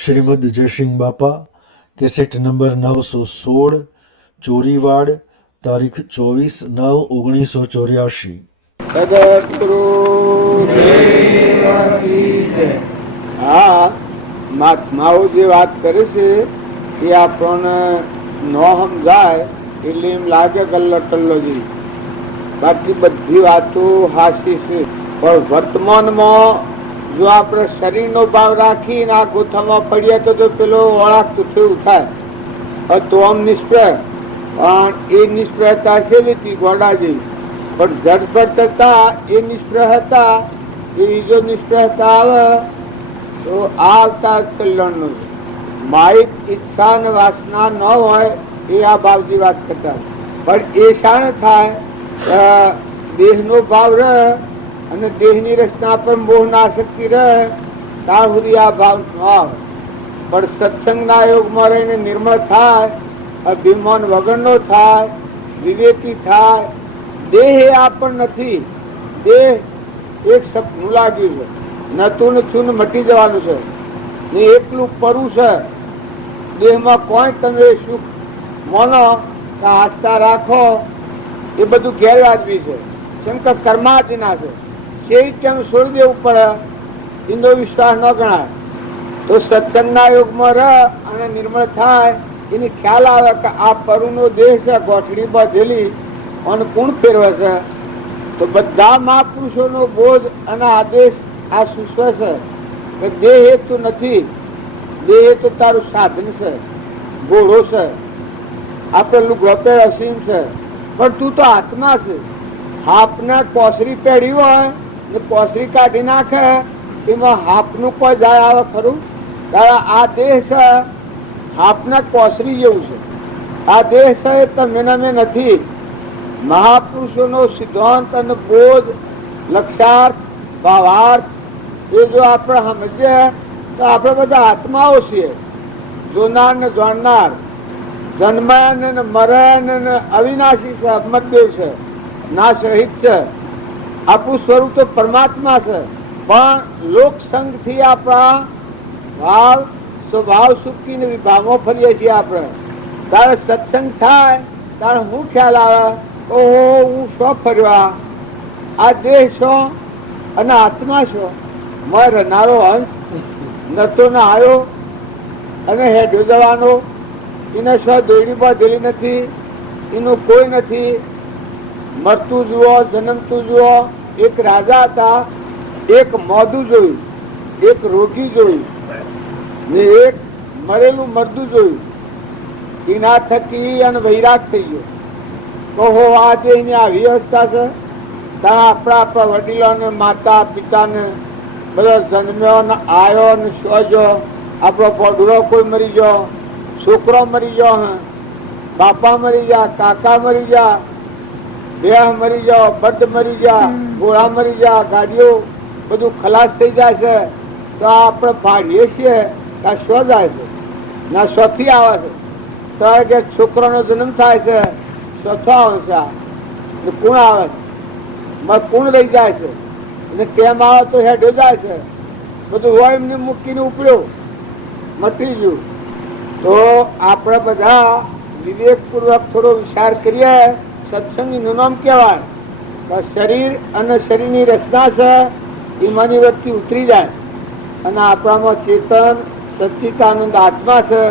શ્રીમદ જયસિંહ બાપા, cassette number 916, Chorivad, તારીખ 24/9/1984। સદગુરુ હા, મહાત્માઓ જે વાત કરે છે એ આપણને ન સમજાય એટલે એમ લાગે ગલ્લો ટલ્લોજી, બાકી બધી વાતો હાસી છે. પણ વર્તમાનમાં જો આપણે શરીરનો ભાવ રાખીને આ ગોથામાં પડીએ તો પેલો વળાક થયું થાય તો આમ નિષ્પ્રહ, પણ એ નિષ્પ્રહતા છે ગોડા જેવી. પણ ઝટપટ થતા એ નિષ્પ્રહ હતા એ જો નિષ્પ્રહતા આવે તો આ અવતાર કલ્યાણનો છે. માહિક ઈચ્છા અને વાસના ન હોય એ આ ભાવજી વાત કરતા. પણ એ શાણ થાય દેહનો ભાવ રહે અને દેહની રચના પર મોહના આસક્તિ રહે ત્યાં સુધી આ ભાવ ન આવે. પણ સત્સંગના યોગમાં રહીને નિર્મળ થાય, અભિમાન વગરનો થાય, વિવેકી થાય. દેહ એ આપણ નથી, દેહ એક સપનું લાગ્યું છે, નતું ને છું ને મટી જવાનું છે ને એકલું પરવું છે. દેહમાં કોઈ તમે સુખ માનો કે આસ્થા રાખો એ બધું ગેરવાજબી છે, કેમ કે કર્માધીના છે. તે કેમ છોડી દેવું પડે એનો વિશ્વાસ ન ગણાય. તો સત્સંગના યોગમાં રહે અને નિર્મળ થાય એને ખ્યાલ આવે કે આ પરુનો દેહ છે, ગોઠડી બાંધેલી અને કોણ ફેરવે છે. તો બધા મહાપુરુષોનો બોધ અને આદેશ આ સૂચવે છે કે દેહ એ તું નથી, દેહ એ તો તારું સાધન છે, ઘોડો છે, આ પેલું ગ્રપે અસીમ છે, પણ તું તો આત્મા છે. હાપને કોસરી પહેરી હોય ને કોસરી કાઢી નાખે એમાં હાપનું કોઈ જાય આવે ખરું? આ દેહ છે હાપને કોસરી જેવું છે. આ દેહ છે એ તમે નથી. મહાપુરુષોનો સિદ્ધાંત અને બોધ, લક્ષાર્થ, ભાવાર્થ એ જો આપણે સમજીએ તો આપણે બધા આત્માઓ છીએ, જોનાર ને જાણનાર, જન્મન ને મરણ ને અવિનાશી છે, અમતદેવ છે, ના સહિત છે. આપણું સ્વરૂપ તો પરમાત્મા છે, પણ લોક સંઘ થી આપણા ભાવ સ્વભાવ સુખી વિભાગો ફરીએ છીએ. આપણે તારે સત્સંગ થાય તારે શું ખ્યાલ આવે, ઓહો હું શો ફર્યા, આ દેહ છો અને આત્મા છો. મેં રનારો હંસ નતો ને આવ્યો અને હેડ્યો જવાનો, એને શો દોડી બાંધેલી નથી, એનું કોઈ નથી. મરતું જુઓ, જન્મતું જુઓ. એક રાજા હતા, એક મોઢું જોયું, એક રોગી જોયું ને એક મરેલું મરદું જોયું. એના થકી અને વૈરાગ થઈ ગયો. કહો આજે એની આ વ્યવસ્થા છે. આપણા વડીલો ને માતા પિતા ને બધા જન્મ્યો ને આવ્યો ને સોજો, આપણો પોઢુરો કોઈ મરી ગયો, છોકરો મરી ગયો, બાપા મરી ગયા, કાકા મરી ગયા, દેહ મરી જાઓ, બર્દ મરી ગયા, ઘોડા મરી ગયા, ગાડીઓ બધું ખલાસ થઈ જાય છે. તો આપણે ભાગીએ છીએ આ શો જાય છે ના શોથી આવે છે. તો કે છોકરાનો જન્મ થાય છે, ચોથો આવે છે, આ કુણ આવે છે, કુણ રહી જાય છે અને કેમ આવે તો હેડો જાય છે. બધું હોય એમને મૂકીને ઉપડ્યો મટી ગયું. તો આપણે બધા વિવેકપૂર્વક થોડો વિચાર કરીએ. સત્સંગનું નામ કહેવાય. શરીર અને શરીરની રચના છે એમાંની વ્યક્તિ ઉતરી જાય અને આપણામાં ચેતન સચ્ચિદાનંદ આત્મા છે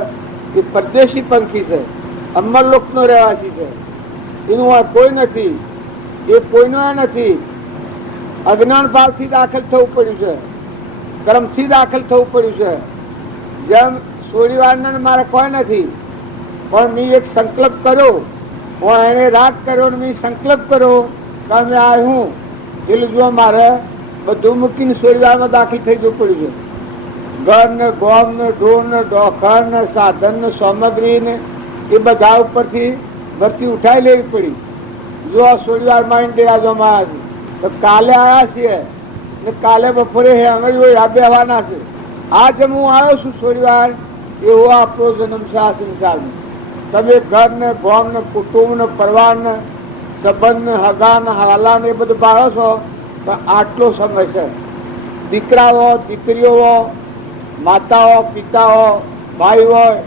એ પરદેશી પંખી છે, અમરલોકનો રહેવાસી છે. એનું આ કોઈ નથી, એ કોઈનો નથી. અજ્ઞાન ભાવથી દાખલ થવું પડ્યું છે, કર્મથી દાખલ થવું પડ્યું છે. જેમ થોડી વાર મારે કોઈ નથી, પણ મેં એક સંકલ્પ કર્યો, હું એને રાગ કર્યો ને મેં સંકલ્પ કર્યો કે અમે આ હું એટલે જો મારે બધું મૂકીને સોરીવારમાં દાખલ થઈ જવું પડ્યું છે. ઘર ને ગોમ ને ઢોર ને ડોખર ને સાધન ને સામગ્રી ને એ બધા ઉપરથી ભરતી ઉઠાઈ લેવી પડી. જો આ સોરીવાર માં ડેરાજોમાં આવ્યા છે તો કાલે આવ્યા છીએ ને કાલે બપોરે અમારી આ બેવાના છે. આજે હું આવ્યો છું સોરીવાર, એવો આપણો જન્મ છે આ સંસારમાં. તમે ઘર ને ગોમ ને કુટુંબ ને પરિવાર ને સંબંધ ને હગા ને હાલા ને એ બધું બાળો છો તો આટલો સમય છે. દીકરાઓ દીકરીઓ માતાઓ, પિતાઓ, ભાઈ હોય,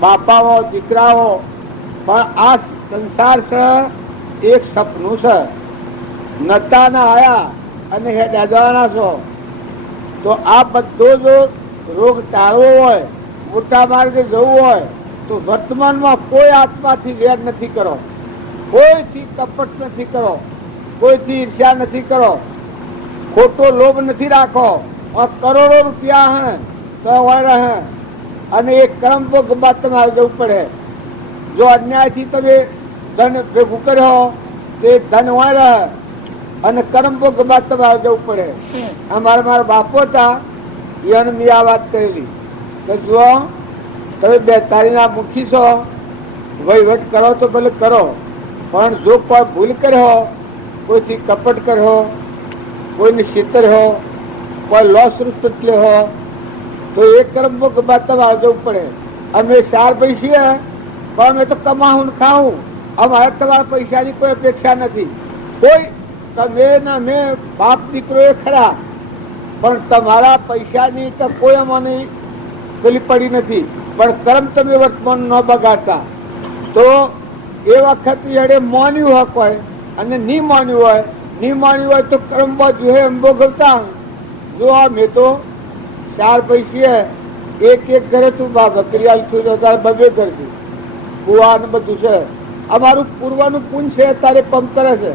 બાપાઓ, દીકરાઓ, પણ આ સંસાર છે એક સપનું છે. નતા ના આયા અને હેડા જવાના છો. તો આ બધો જો રોગ ટાળવો હોય, મોટા માર્ગે જવું હોય, તો વર્તમાનમાં કોઈ આત્માથી વેર નથી કરો, કોઈથી કપટ નથી કરો, કોઈથી ઈર્ષ્યા નથી કરો, ખોટો લોભ નથી રાખો. કરોડો રૂપિયા હે તો હોય રહે અને એ કર્મ ભોગ બાદ તમારે જવું પડે. જો અન્યાયથી તમે ધન ભેગું કર્યો તો એ ધન હોય રહે અને કર્મ ભોગ બાદ તમારે જવું પડે. મારા બાપો હતા એને મેં આ વાત કરેલી કે જુઓ તમે બેતાળીના મુખી છો, વહીવટ કરો તો ભલે કરો, પણ જો કોઈ ભૂલ કર્યો, કોઈથી કપટ કર્યો, કોઈને છેતર્યો, કોઈ લોસ રૂપટ લેવો, તો એ કર્મ ભોગ બાદ તમારે જવું પડે. અમે 4 ભાઈ છીએ પણ અમે તો કમાવું ને ખાવું, અમારે તમારા પૈસાની કોઈ અપેક્ષા નથી. કોઈ તમે ને મેં બાપ દીકરો એ ખરા, પણ તમારા પૈસાની તો કોઈ અમને પેલી પડી નથી. પણ કર્મ તમે વર્તમાન ન બગાડતા. તો એ વખત એડે માન્યું હોય કોઈ અને નહીં માન્યું હોય, નહીં માન્યું હોય તો કર્મ બાજુ એમ ભોગવતા. જો આ મેં તો 4 પૈસે એક ઘરે તું બકરી બબે કરતી કુવા ને બધું છે. અમારું પૂર્વનું પુન છે તારે પંપ કરે છે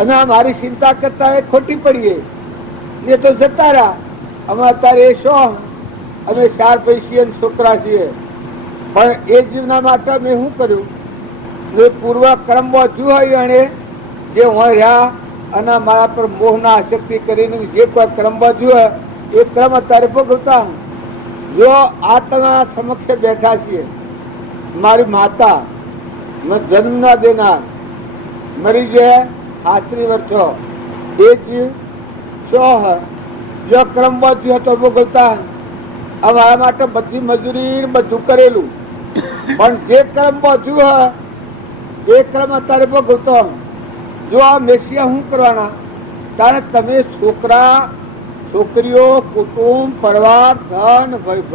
અને અમારી ચિંતા કરતા એ ખોટી પડીએ એ તો જતા રહ્યા. અમે અત્યારે એ શું અમે 4 પૈસે છોકરા છીએ, પણ એ જીવના માટે મેં શું કર્યું? પૂર્વ કર્મ વધ્યું હોય અને જે હોય રહ્યા અને મારા પર મોહના આસક્તિ કરીને જે કોઈ ક્રમ વધ્યું હોય એ ક્રમ અત્યારે ભોગવતા. જો આ તમારા સમક્ષ બેઠા છીએ, મારી માતા મેં જન્મ ના દેનાર મરી ગયા 38 વર્ષો, એ જીવ શું હોય? જો ક્રમ વધ્યો તો ભોગવતા. અમારા માટે બધી મજૂરી બધું કરેલું, પણ જે ક્રમ વધ્યું હોય એ ક્રમ અત્યારે ભોગવતો. જો આ મેસિયા શું કરવાના? કારણ તમે છોકરા છોકરીઓ, કુટુંબ, પરિવાર, ધન, વૈભવ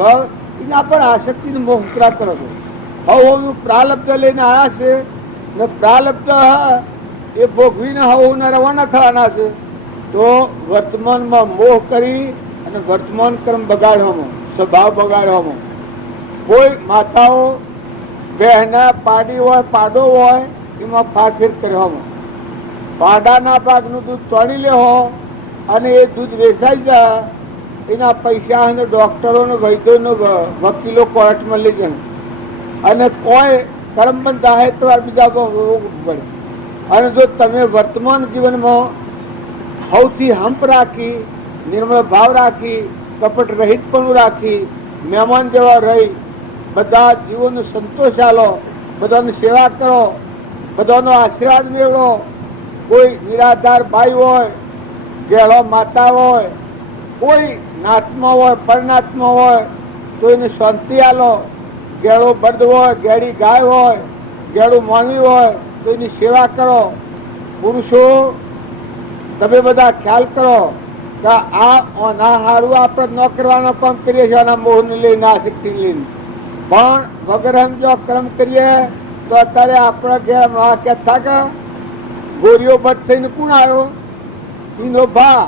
એના પર આસક્તિને મોહકરા કરો છો. હવે પ્રાલબ્ધ લઈને આવ્યા છે ને પ્રાલબ્ધ એ ભોગવીને હવે રવાના થવાના છે. તો વર્તમાનમાં મોહ કરી અને વર્તમાન કર્મ બગાડવામાં, સ્વભાવ બગાડવામાં કોઈ માતાઓ બહેના પાડી હોય, પાડો હોય એમાં ફાફેર કરવામાં. પાડાના ભાગનું દૂધ તોડી લેવો અને એ દૂધ વેચાઈ જાય, એના પૈસા અને ડોક્ટરોનો, વૈદ્યોનો, વકીલો કોર્ટમાં લઈ જાય અને કોઈ કર્મ બંધ થાય તો બીજા રોગ પડે. અને જો તમે વર્તમાન જીવનમાં સૌથી હંપ રાખી, નિર્મળ ભાવ રાખી, કપટ રહિતપણું રાખી, મહેમાન જેવા રહી, બધા જીવોને સંતોષ આલો, બધાની સેવા કરો, બધાનો આશીર્વાદ મેળવો. કોઈ નિરાધાર ભાઈ હોય, ગેળો માતા હોય, કોઈ નાતમાં હોય, પરનાત્મા હોય તો એને શાંતિ આલો. ગેળો બળદ હોય, ગેડી ગાય હોય, ગેળું માનવી હોય તો એની સેવા કરો. પુરુષો તમે બધા ખ્યાલ કરો કે આ સારું આપણે ન કરવાનો કામ કરીએ છીએ, આના મોહને લઈને, આસક્તિને લઈને. પણ વગર સમજો કર્મ કરીએ તો અત્યારે આપણા ઘેર કહેતા કે ગોરીઓ બધ થઈને કોણ આવ્યો? એનો ભા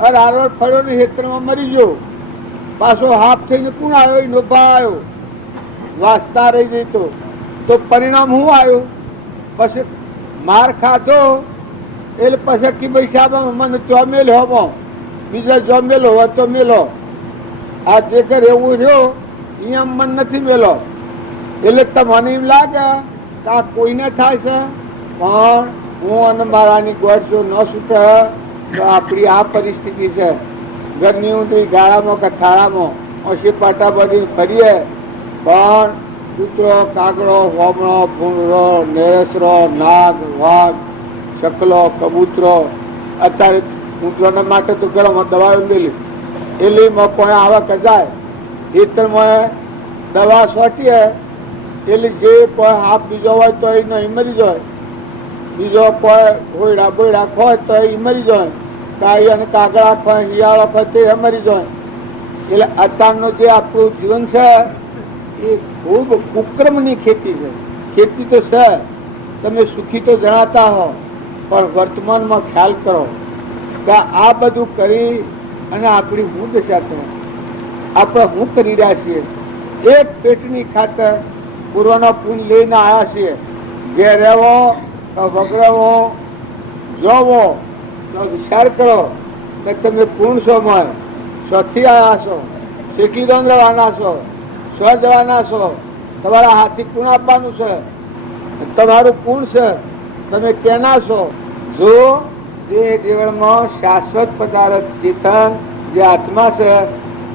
હારવાર ફળ્યો ને હેતરમાં મરી ગયો. પાછો હાફ થઈને કોણ આવ્યો? એનો ભા આવ્યો. વાસતા રહી ગઈ તો પરિણામ શું આવ્યું? પછી માર ખાધો એટલે પછી કે પૈસા મને ચોમેલ હોવો, બીજા ચોમેલ હોય તો મેલો. આ જે ઘર એવું રહ્યો અહીંયા મન નથી મેલો. એટલે તમને એમ લાગે કે આ કોઈને થાય છે, પણ હું અને મારાની ગોળ જો ન છૂટે તો આપણી આ પરિસ્થિતિ છે. ઘરની ઊંધરી ગાળામાં કે થાળામાં ઓછી પાટા બધી ફરીએ, પણ કૂતરો, કાગડો, હોમણો, ભૂંડરો, નેસરો, નાગ, વાઘ, ચકલો, કબૂતરો, અત્યારે કૂતરોના માટે તો ઘરોમાં દવાઓ મેલી એટલે કોઈ આવે કે જાય ખેતરમાં દવા છોટીએ એટલે જે કોઈ હાફ બીજો હોય તો એ નહીં મરી જાય, બીજો કોઈ હોયડા બોયડા ખોય તો એ મરી જાય, ગાય અને કાગડા ખોય, શિયાળો ખોય તો એ મરી જાય. એટલે અત્યારનું જે આપણું જીવન છે એ ખૂબ કુક્રમની ખેતી છે. ખેતી તો છે, તમે સુખી તો જણાતા હો, પણ વર્તમાનમાં ખ્યાલ કરો કે આ બધું કરી અને આપણી હું દશા છે, આપણે હું કરી રહ્યા છીએ. એક પેટની ખાતર પૂર્વનો પૂન લઈને આવ્યા છીએ. ઘેર રહેવો તો વગડાવો, જોવો તો વિચાર કરો કે તમે કોણ છો, મન સ્વથી આવ્યા છો, કેટલી દોન રહેવાના છો, સ્વ જવાના છો, તમારા હાથી કોણ આપવાનું છે, તમારું કોણ છે, તમે કેના છો. જો એ જીવનમાં શાશ્વત પદાર્થ ચેતન જે આત્મા છે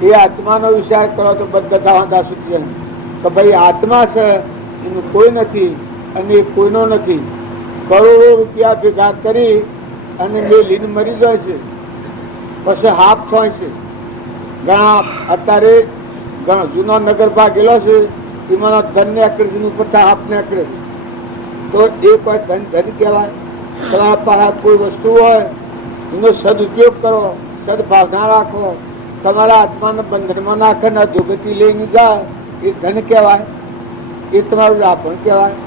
એ આત્માનો વિચાર કરો તો બધા હોતા સૂચવે કે ભાઈ આત્મા છે એનું કોઈ નથી અને એ કોઈનો નથી. કરોડો રૂપિયા ભેગા કરી અને બે લીન મરી જાય છે, પછી હાફ થાય છે. ઘણા અત્યારે જૂનો નગરભા ગયેલો છે, એમાં ધન ને આકડે ઉપર હાફ ને આકડે, તો એ કોઈ ધન ધન કહેવાય. તમારા પાસે કોઈ વસ્તુ હોય એનો સદઉપયોગ કરો, સદભાવના રાખો, તમારા આત્માને બંધનમાં નાખે ને અધોગતિ લઈને જાય, એ ધન કહેવાય, એ તમારું રાપણ કહેવાય.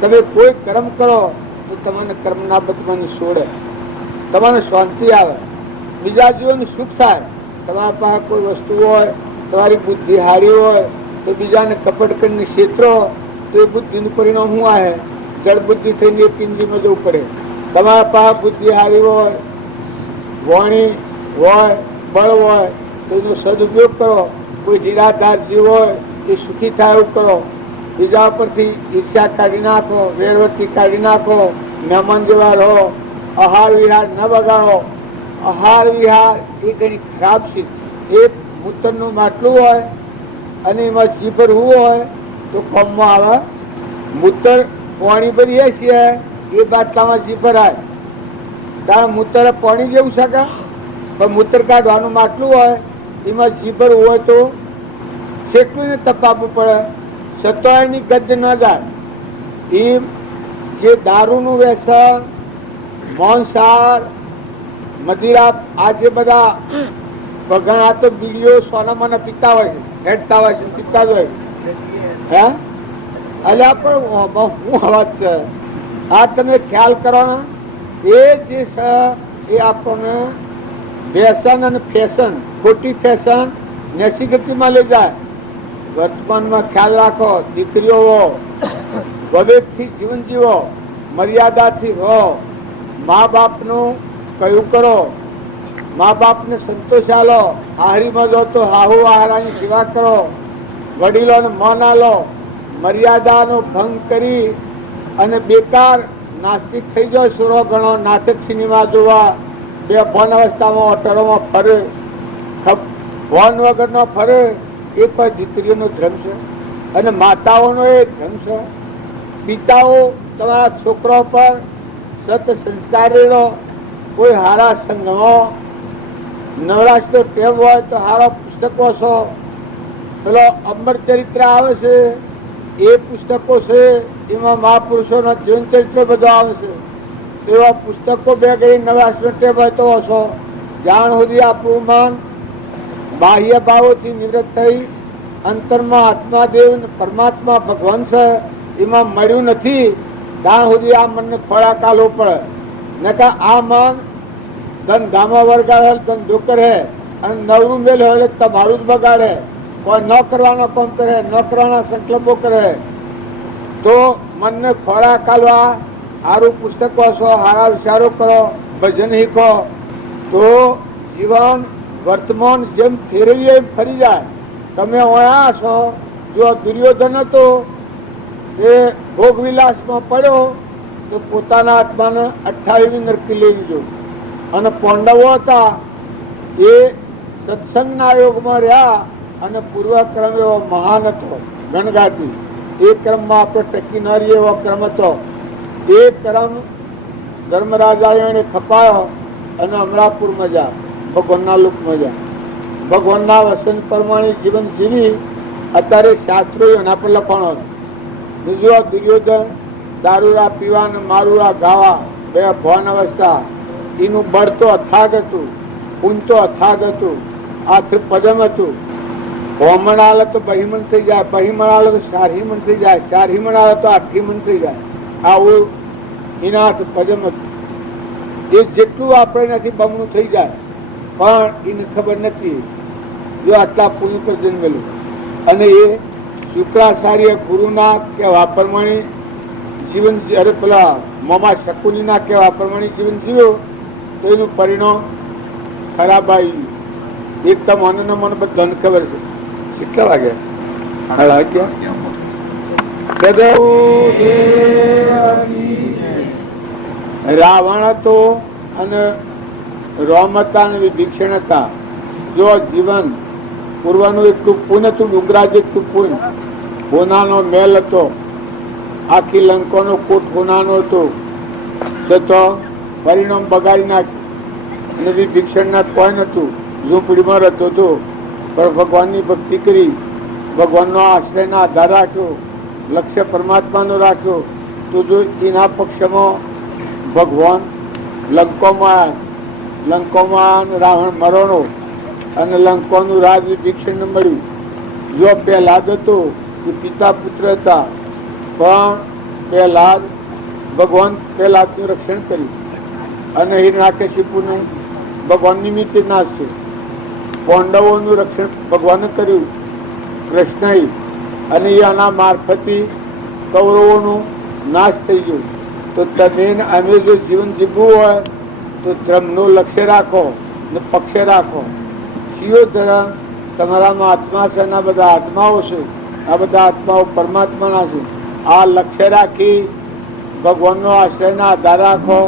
તમે કોઈ કર્મ કરો તો તમને કર્મના બંધમાં છોડે, તમને શાંતિ આવે, બીજા જીવન સુખ થાય. તમારા પાસે કોઈ વસ્તુ હોય, તમારી બુદ્ધિ હારી હોય તો બીજાને કપટ કરીને ક્ષેત્રો તો એ બુદ્ધિનું પરિણામ શું આવે? જળ બુદ્ધિ થઈને પિંડીમાં જવું પડે. તમારા પાસે બુદ્ધિ હારી હોય, વાણી હોય, બળ હોય તો એનો સદુપયોગ કરો. કોઈ નિરાધાર જીવ હોય એ સુખી થાય એવું કરો. બીજા પરથી ઈર્ષ્યા કાઢી નાખો, વેરવર્તી કાઢી નાખો, મહેમાન જેવા રહો, આહાર વિહાર ન બગાડો. આહાર વિહાર એ ઘણી ખરાબ છે. એક મૂતરનું માટલું હોય અને એમાં જી ભરવું હોય તો કોમમાં આવે. મૂતર પાણી ભરીએ છીએ એ બાટલામાં જી ભરાય, કારણ મૂતર પાણી જેવું શકે, પણ મૂતર કાઢવાનું માટલું હોય એમાં જી ભરવું હોય તો શેકવીને તપાવવું પડે, છતાં એની ગદ્દ ન જાય. એમ જે દારૂનું વ્યસન, માંસાહાર, મદિરા, આ જે બધા ઘણા તો બીડીઓ સોનામાં પીતા હોય છે, હેડતા હોય છે, પીતા જ હોય હે. અલ્યા પણ શું અવાજ છે આ? તમે ખ્યાલ કરો ને, એ જે છે એ આપણને વ્યસન અને ફેશન, ખોટી ફેશન નેસી ગતિમાં લઈ જાય. વર્તમાનમાં ખ્યાલ રાખો. દીકરીઓ વિવેકથી જીવન જીવો, મર્યાદાથી રહો, મા બાપનું કયું કરો, મા બાપને સંતોષ આલો. આહારીમાં જો તો હાહુ આહારાની સેવા કરો, વડીલોને માન આલો. મર્યાદાનો ભંગ કરી અને બેકાર નાસ્તિક થઈ જાય. સુરો ગણો, નાટક સિનેમા જોવા, બે ભોન અવસ્થામાં હોટલોમાં ફરે, ભોન વગરનો ફરે, એ પણ દીકરીઓનો ધર્મ છે અને માતાઓનો એ ધર્મ છે. પિતાઓ તમારા છોકરા પર સત સંસ્કારી, કોઈ હારા સંઘમાં નવરાશ ટેવ હોય તો હારા પુસ્તકો છો. પેલો અમર ચરિત્ર આવે છે એ પુસ્તકો છે, એમાં મહાપુરુષોના જીવન ચરિત્ર બધો આવે છે. એવા પુસ્તકો બે ગઈ નવરાશ ટેવ હોય તો હશો. જાણ સુધી આપણું મન બાહ્ય ભાવોથી નિવૃત્ત થઈ અંતરમાં આત્માદેવ પરમાત્મા ભગવાન છે એમાં મળ્યું નથી, ત્યાં સુધી આ મનને ખોરાક આલવો પડે. નકા આ મન ધંધામાં વળગાડે, ધંધો કરે અને નવરું મેલ હોય તમારું જ બગાડે. કોઈ ન કરવાનો કામ કરે, ન કરવાના સંકલ્પો કરે. તો મનને ખોરાક આલવા સારું પુસ્તકો વાંચો, સારા વિચારો કરો, ભજન શીખો, તો જીવન વર્તમાન જેમ ફેરવીએ એમ ફરી જાય. તમે ઓયા છો, જો દુર્યોધન હતો એ ભોગવિલાસમાં પડ્યો તો પોતાના આત્માને 28મી નરકી લઈ લીધો, અને પાંડવો હતા એ સત્સંગના યોગમાં રહ્યા અને પૂર્વક્રમ એવો મહાન હતો, ગણગાતી. એ ક્રમમાં આપણે ટકી ન રહીએ એવો ક્રમ હતો. એ ક્રમ ધર્મરાજાએ એને ખપાયો અને અમરાપુરમાં જા, ભગવાનના લોકમાં જા, ભગવાનના વસન પ્રમાણે જીવન જીવી. અત્યારે શાસ્ત્રો એના પર લખવાનો. બીજું દુર્યોધન દારૂરા પીવા ને મારુરા ગાવા, બે ભોન અવસ્થા. એનું બળ તો અથાગ હતું, ઊન તો અથાગ હતું, આઠ પદમ હતું. હોમણાલે તો બહિમણ થઈ જાય, બહિમણાલે તો શારહીમણ થઈ જાય, શારહીમણાલે તો આઠીમણ થઈ જાય. આવું એના આઠ પદમ હતું. એ જેટલું આપણે નથી બમણું થઈ જાય, પણ એને ખબર નથી જો આટલા પુણ્ય પર જન્મેલું. અને એ શુક્રાચાર્ય ગુરુના કહેવા પ્રમાણે જીવન, અરે પેલા મોમા શકુનીના કહેવા પ્રમાણે જીવન જીવ્યો તો એનું પરિણામ ખરાબ આવી. એકદમ આનંદ મને બધાને ખબર છે. કેટલા વાગ્યા? રાવણ હતો અને રોમ હતા અને વિભીષણ હતા. જો જીવન પૂર્વનું એટલું પૂન હતું, ડુંગરા જેટલું પૂન. હોનાનો મેલ હતો, આખી લંકાનો કોટ હોનાનો હતો, છતાં પરિણામ બગાડી નાખ્યું. અને વિભીષણના કોઈ નતું, ઝૂંપડીમાં રહેતો હતો, પણ ભગવાનની ભક્તિ કરી, ભગવાનનો આશ્રયનો આધાર રાખ્યો, લક્ષ્ય પરમાત્માનો રાખ્યો. તો જો એના પક્ષમાં ભગવાન લંકોમાં રાવણ મરણો અને લંકોનું રાજ વિભીષણને મળ્યું. જો પહેલાદ હતો એ પિતા પુત્ર હતા, પણ પહેલાદ ભગવાન પહેલાદનું રક્ષણ કર્યું અને હિરણ્યકશિપુને ભગવાન નિમિત્તે નાશ્યું. પાંડવોનું રક્ષણ ભગવાને કર્યું કૃષ્ણએ, અને એના મારફતે કૌરવોનો નાશ થઈ ગયો. તો તમે અમે જો જીવન જીવવું હોય તો ધર્મનું લક્ષ્ય રાખો ને પક્ષ રાખો. શિયો ધર્મ તમારામાં આત્મા છે, આ બધા આત્માઓ છે, આ બધા આત્માઓ પરમાત્માના છે. આ લક્ષ્ય રાખી ભગવાનનો આશ્રયના આધાર રાખો.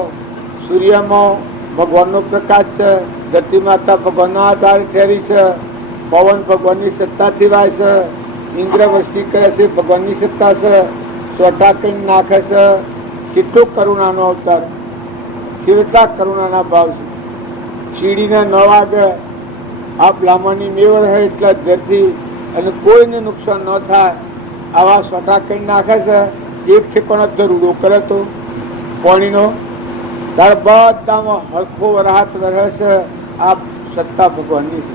સૂર્યમાં ભગવાનનો પ્રકાશ છે, ધરતી માતા ભગવાનના આધારે ઠેરી છે, પવન ભગવાનની સત્તાથી વાય છે, ઇન્દ્ર વૃષ્ટિ કરે છે ભગવાનની સત્તા છે, ચોટા કરી નાખે છે. કેટલો કરુણાનો અવતાર, કેટલા કરુણાના ભાવ છે. શીડીને ન વાગે આ બ્રાહ્મણની મેવડ હોય એટલે ધરતી અને કોઈને નુકસાન ન થાય આવા સોટા કરી નાખે છે. એક ઠેકાણો જરૂરો કરે તો પાણીનો તાર બધામાં હરખો રાહત રહે છે. આ સત્તા ભગવાનની છે.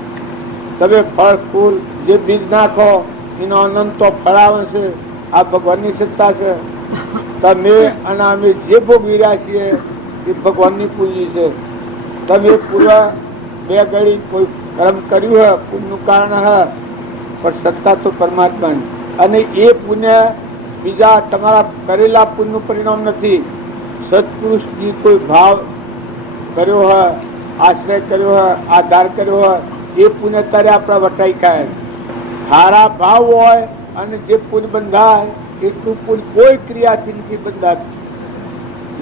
તમે ફળ ફૂલ જે બીજ નાખો એનો આનંદ તો ફળાવે છે. આ ભગવાનની સત્તા છે. તમે અને અમે જે ભોગવી રહ્યા છીએ એ ભગવાનની પૂંજી છે. તમે પૂરા બે ઘડી કોઈ કર્મ કર્યું હોય, પુણ્યનું કારણ હોય, પણ સત્તા તો પરમાત્માની. અને એ પુણ્ય બીજા તમારા કરેલા પુણ્યનું પરિણામ નથી. સત્પુરુષની કોઈ ભાવ કર્યો હોય, આશ્રય કર્યો હોય, આધાર કર્યો હોય, એ પુણ્ય તારે આપણા વટાઈ ખાય. સારા ભાવ હોય અને જે પુણ્ય બંધાય એટલું પુણ્ય કોઈ ક્રિયાથી નથી બંધાતું.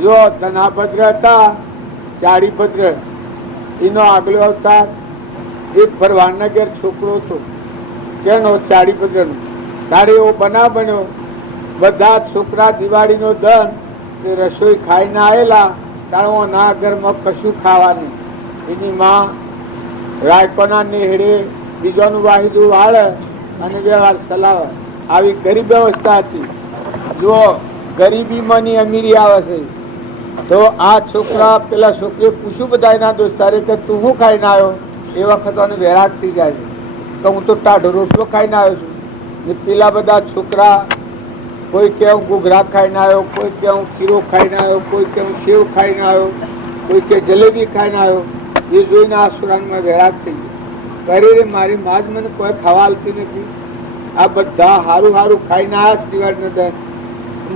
જો ધનાભદ્ર હતા, ચાડીભદ્ર એનો આગલો અવતાર એક ભરવાડના ઘેર છોકરો હતો, કેનો ચાડીભદ્ર નો. તારે એવો બનાવ બન્યો, બધા છોકરા દિવાળીનો ધન તે રસોઈ ખાઈને આવેલા, તારો ના ઘરમાં કશું ખાવાનું. એની માં રાયકોના નેહડે બીજાનું વાહિદું વાળે અને વ્યવહાર ચલાવે. આવી ગરીબ વ્યવસ્થા હતી. જો ગરીબીમાંની અમીરી આવે છે તો આ છોકરા પેલા છોકરીએ પૂછ્યું બધા એના દોસ્તારે કે તું શું ખાઈને આવ્યો? એ વખત મને વૈરાગ થઈ જાય છે કે હું તો ટાઢો રોટલો ખાઈને આવ્યો છું. ને પેલા બધા છોકરા કોઈ કે હું ઘૂઘરા ખાઈને આવ્યો, કોઈ કે હું ખીરો ખાઈને આવ્યો, કોઈ કે હું સેવ ખાઈને આવ્યો, કોઈ કે જલેબી ખાઈને આવ્યો. એ જોઈને આ સુરાનમાં વૈરાગ થઈ ગયો. અરે રે મારી માં જ મને કોઈ ખાવા આવતી નથી. આ બધા હારું હારું ખાઈને આવ્યા દિવાળીનો દર,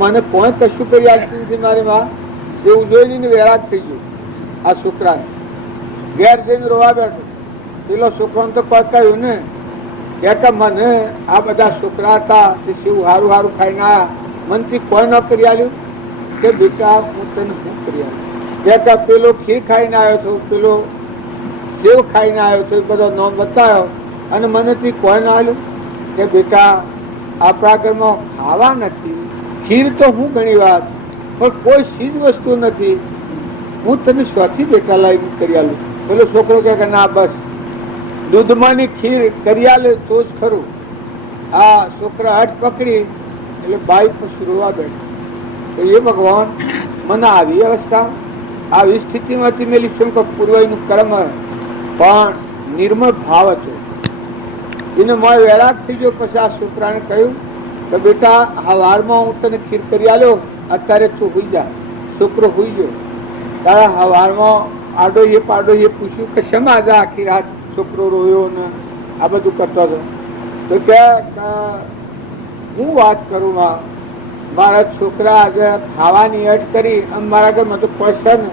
મને કોઈ કશું કરી આવતી નથી મારી માં. એવું જોઈને વૈરાગ થઈ ગયો આ છોકરાને. ઘેર જઈને રોવા બેઠો. પેલો છોકરાને તો કોઈ કહ્યું ને કે મને આ બધા છોકરા હતા તે શું હારું હારું ખાઈને આવ્યા, મનથી કોઈ ન કરી આવ્યું. કે બેટા હું તને શું કરી આવ્યું? કે પેલો ખીર ખાઈને આવ્યો હતો, પેલો સેવ ખાઈને આવ્યો તો, એ બધો નામ બતાવ્યો અને મને થી કોઈ ના આવ્યું. કે બેટા આપણા ઘરમાં ખાવા નથી, ખીર તો હું ઘણી વાત, પણ કોઈ ચીજ વસ્તુ નથી, હું તને સ્વાથી બેટા લાવી કરી આલું. પેલો છોકરો કે ના બસ દૂધમાંની ખીર કરી આલે તો જ ખરું. આ છોકરા હટ પકડી એટલે બાઈ પછી રોવા બેઠો. એ ભગવાન મને આવી અવસ્થા આવી સ્થિતિમાંથી મેલી છું કે પૂર્વનું કર્મ, પણ નિર્મળ ભાવ હતો. એને મોય વૈરાગ થઈ ગયો. પછી આ છોકરાને કહ્યું કે બેટા હવારમાં હું તને ખીર કરી આલ્યો, અત્યારે તું હુઈ જા. છોકરો હુઈ ગયો. તારા હવારમાં આડોહીએ પાડોહીએ પૂછ્યું કે શેમાં આજે આખી રાત છોકરો રોયો ને આ બધું કરતો હતો? તો કે હું વાત કરું માં, મારા છોકરા આજે ખાવાની એડ કરી અને મારા ઘરમાં તો પૈસા ને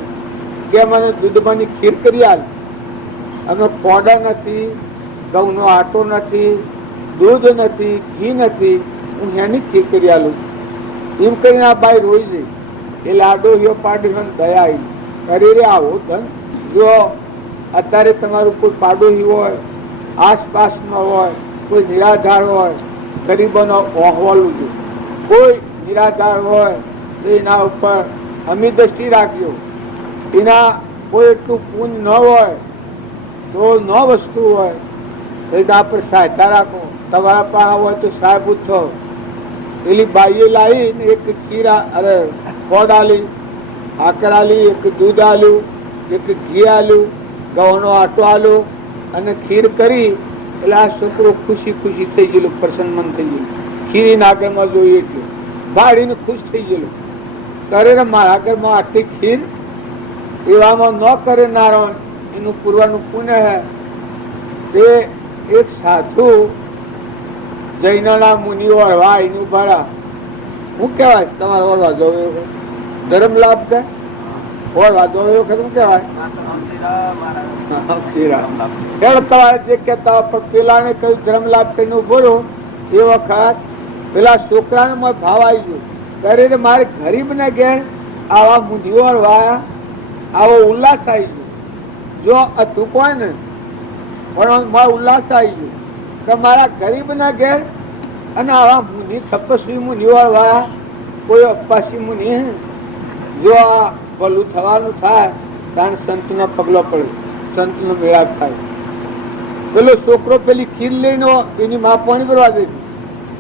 કે મને દૂધમાંની ખીર કરી આલ. અમે પોડા નથી, ઘઉંનો આટો નથી, દૂધ નથી, ઘી નથી, હું એની ખીર કરી આલું. એમ કરીને આ બાઈ રોઈ જઈ. એ લાડો પાડો દયા આવી. અરે રે આવો ધન, જો અત્યારે તમારું કોઈ પાડોશી હોય, આસપાસમાં હોય, કોઈ નિરાધાર હોય, ગરીબોનો અહેવાલું છે. કોઈ નિરાધાર હોય તો એના ઉપર અમી દ્રષ્ટિ રાખજો. એના કોઈ એટલું પૂન ન હોય તો ન વસ્તુ હોય તો એના પર સહાયતા રાખો. તમારા પાસે હોય તો સહાયભૂત થો. પેલી બાઈએ લાવીને એક ખીરા અરે ગોળ આલી, આકર આલી, એક દૂધ આલ્યું, એક ઘી આલ્યું, ઘઉંનો આટો આલ્યો અને ખીર કરી. એટલે આ છોકરો ખુશી ખુશી થઈ ગયેલું, પ્રસન્ન મન થઈ ગયેલું. ખીરી નાગરમાં જોઈએ એટલે ભાડીને ખુશ થઈ ગયેલું. કરે ને મારા ઘરમાં આટલી ખીર એવામાં ન કરે નારાયણ, એનું પૂર્વનું પુણ્ય હે. તે એક સાધુ જૈનના મુનિઓ હળવા એનું ભાડા શું કહેવાય? તમારે ઓળવા જોયો ધર્મ લાભ થાય ઓળવા જોયો શું કહેવાય? તમારે જે કહેતા પણ પેલાને કયું ધર્મ લાભ કરીને બોલો એ વખત પેલા છોકરાને ભાવ આવી ગયો. ત્યારે મારે ગરીબ ને ઘેર આવા મુનિઓ હળવા આવો ઉલ્લાસ આવી ગયો. જો હતું કોઈ ને પણ ઉલ્લાસ આવી ગયો કે મારા ગરીબ ના ઘેર અને આવા મુનિ તપસ્વી મુનિ વાળા કોઈ અપાસી મુનિ જો આ ભલું થવાનું થાય ત્યારે સંત નો પગલો પડે, સંત નો મેળાપ થાય. પેલો છોકરો પેલી ખીર લઈને એની મા પાણી ભરવા દે.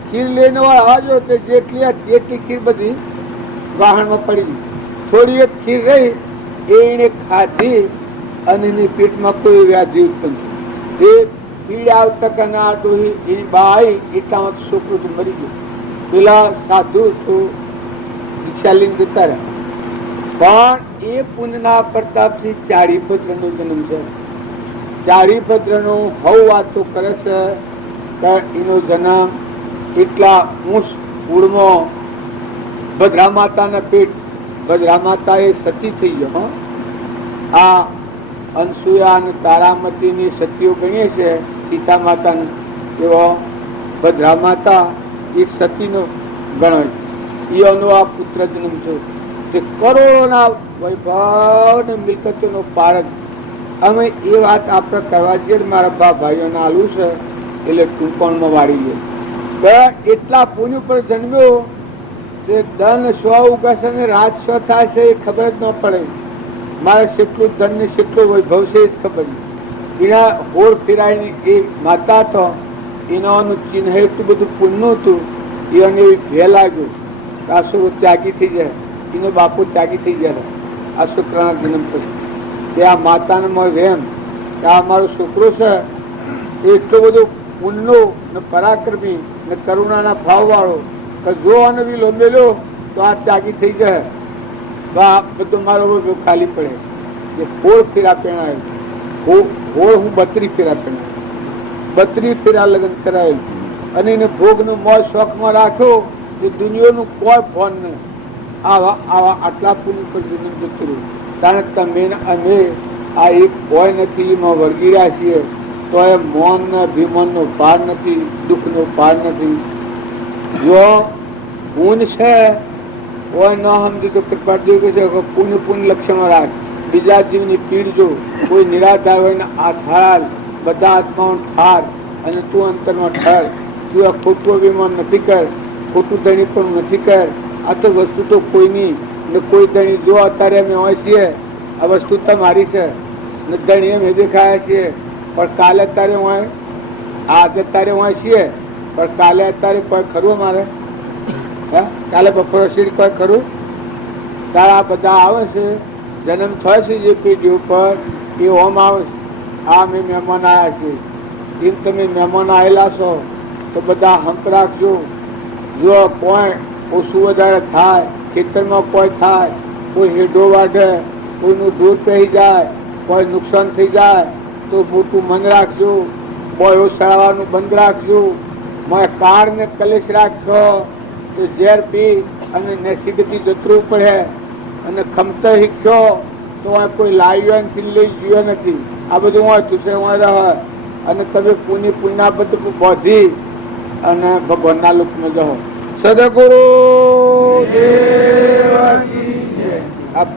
ખીર લઈને આવજો તો જેટલી ખીર બધી વાહણમાં પડી ગઈ. થોડી એક ખીર રહી એને ખાધી અને એની પેટમાં કોઈ વ્યાધિ ઉત્પન્ન થઈ. પીડા આવતા કે ના ડોહી એની બા આવી એટલામાં છોકરું તો મરી ગયું. પેલા સાધુ તો દીક્ષા લઈને જતા રહ્યા. પણ એ પુણ્યના પ્રતાપથી ચારીપત્ર નો જન્મ છે. ચારીપત્ર નો હવ વાતો કરે છે કે એનો જન્મ એટલા ઊંચ કુળમાં ભદ્રા માતાના પેટ, ભદ્રા માતા એ સતી થઈ ગયો. આ અનસુયા અને તારામતી ની સતીઓ ગણીએ છે. સીતા માતા એવો ભદ્રા માતા એક સતી નો ગણાય. એનો આ પુત્ર જન્મ છે. તે કરોડોના વૈભવ ને મિલકતો નો પારક. અમે એ વાત આપણે કરવા જઈએ મારા બા ભાઈઓને આલું છે એટલે ટૂંકણમાં વાળી ગયો. એટલા પુણ્ય પર જન્મ્યો તે ધન સ્વ ઉગાશે ને રાત સ્વ થાય છે એ ખબર જ ન પડે. મારે કેટલું ધન ને કેટલું વૈભવ છે એ જ ખબર નહીં. એના હોર ફેરાય એ માતા તો એનું ચિહ્ન એટલું બધું પુણ્ય હતું. એને ભે લાગ્યું આ છોકરો ત્યાગી થઈ જાય, એનો બાપુ ત્યાગી થઈ જાય આ છોકરાના જન્મ પછી. તે આ માતાને મોય વેમ કે આ મારો છોકરો છે એટલું બધું પુણ્ય ને પરાક્રમી ને કરુણાના ભાવ વાળો કે જો આને બી લોમેલ્યો તો આ ત્યાગી થઈ જાય. બધું મારો બધું ખાલી પડે. એ 16 ફેરા પહેણાયેલ, હોળ હું 32 ફેરા પહેણાયેલ, 32 ફેરા લગ્ન કરાયેલ અને એને ભોગનો મોજ શોખમાં રાખ્યો. એ દુનિયાનું કોઈ ફોન નહીં. આવા આટલા પુણ્ય પર જન્મ જતું રહ્યું. કારણ તમે અમે આ એક કોઈ નથી એમાં વળગી રહ્યા છીએ તો એ મૌન ને અભિમાનનો પાર નથી, દુઃખનો પાર નથી. જો પૂન છે કોઈ ન સમજે તો કૃપા જેવું છે પૂન લક્ષ્યમાં રાખ. બીજા જીવની પીડ જો કોઈ નિરાધાર હોય ને આ ઠાર બધા આત્માઓ ઠાર અને તું અંતરમાં ઠાર. તું આ ખોટું અભિમાન નથી કર, ખોટું ધણી પણ નથી કર. આ તો વસ્તુ તો કોઈની ને કોઈ ધણી જો અત્યારે અમે હોય છીએ આ વસ્તુ તમારી છે ને ધણી અમે દેખાયા છીએ પણ કાલે અત્યારે હોય આજે અત્યારે હોય છીએ પણ કાલે અત્યારે કોઈ ખરું અમારે કાલે બપોર સીડ કોઈ ખરું? તારા બધા આવે છે જન્મ થાય છે જે પેઢી ઉપર એ ઓમ આવે છે. આ મેં મહેમાન આવ્યા છે, એમ તમે મહેમાન આવેલા છો તો બધા હંક રાખજો. જો કોઈ ઓછું વધારે થાય, ખેતરમાં કોઈ થાય, કોઈ હેડો વાઢે, કોઈનું દૂધ પહી જાય, કોઈ નુકસાન થઈ જાય તો મોટું મન રાખજો. કોઈ ઓછાવાનું બંધ રાખજો. મેં કાર ને કલેશ રાખશો તો ઝેર પી અને નસીબથી જતરું પડે. અને ખમતા શીખ્યો તો કોઈ લાવ્યો નથી, લઈ ગયો નથી. આ બધું હોય તું છે રહે. અને તમે પુની પુના બધું બોધી અને ભગવાનના લોકમાં જાઓ. સદગુરુ દેવ કી જય. આપ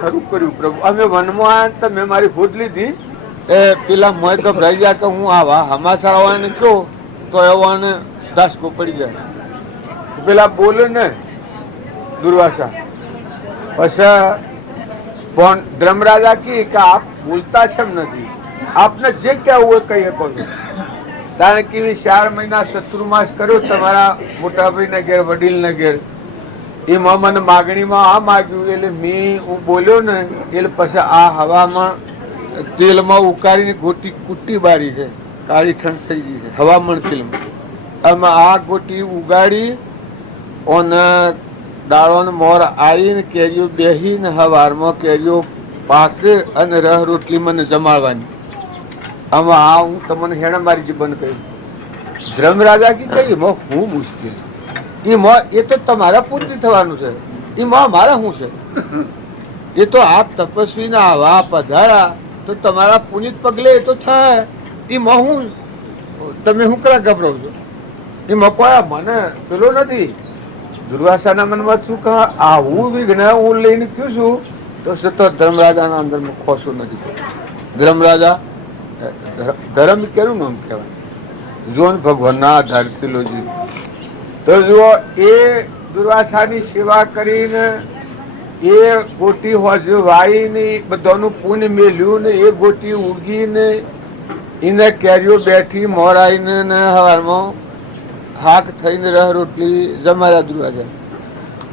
ખરું કર્યું પ્રભુ. અમે વનમાં આવ્યા તમે મારી ખોદ લીધી. એ પેલા મોય ગભરાઈ ગયા કે હું આવા હમાસા આવવાને કહું તો એવાને દાસકો પડી જાય. પેલા બોલે ને દુર્વાસા. પછી ધર્મરાજા કી કે આપ બોલતા છે નથી, આપને જે કહેવું હોય કહી શકો છો. કારણ કે 4 મહિના શત્રુમાસ કર્યો તમારા મોટા ભાઈ ના ઘેર, વડીલ ના ઘેર. એમાં મને માગણીમાં આ માગ્યું એટલે મેં હું બોલ્યો ને એટલે પછી આ હવામાં તેલમાં ઉકાળીને ગોટી કુટ્ટી બારી છે, કાળી ઠંડ થઈ ગઈ છે હવામાન તેલમાં. આમાં આ ગોટી ઉગાડી અને દાળોને મોર આવીને કેરીઓ બેસીને હવારમાં કેરીઓ પાકે અને રહ રોટલી મને જમાડવાની. આમાં આ હું તમને હેણા મારી જે બંધ કર્યું. ધર્મરાજા કી કઈ એમાં હું મુશ્કેલ એ તો તમારા પૂર્તિ થવાનું છે. એમાં મારા શું છે? એ તો આપ તપસ્વી ના આવા પધારા તો તમારા પુનિત પગલે એ તો થાય. એમાં હું તમે શું કરા ગભરાવ છો? એમાં કોઈ મને પેલો નથી. દુર્વાસાના મનમાં શું કહે આવું વિઘ્ન હું લઈને કયું છું તો સતત ધર્મરાજાના અંદર ખોશું નથી. ધર્મરાજા ધર્મ કેવું નામ કહેવાય? જો ભગવાનના આધારથી લોજી તો જુઓ એ દુર્વાસાની સેવા કરીને એ ગોટી હોજે વાઈને બધાનું પુણ્ય મેલ્યું ને એ ગોટી ઉગીને એને કેરીઓ બેઠી મોરાઈને ને હવારમાં હાક થઈને રહ રોટલી જમાડ્યા દુર્વાસા.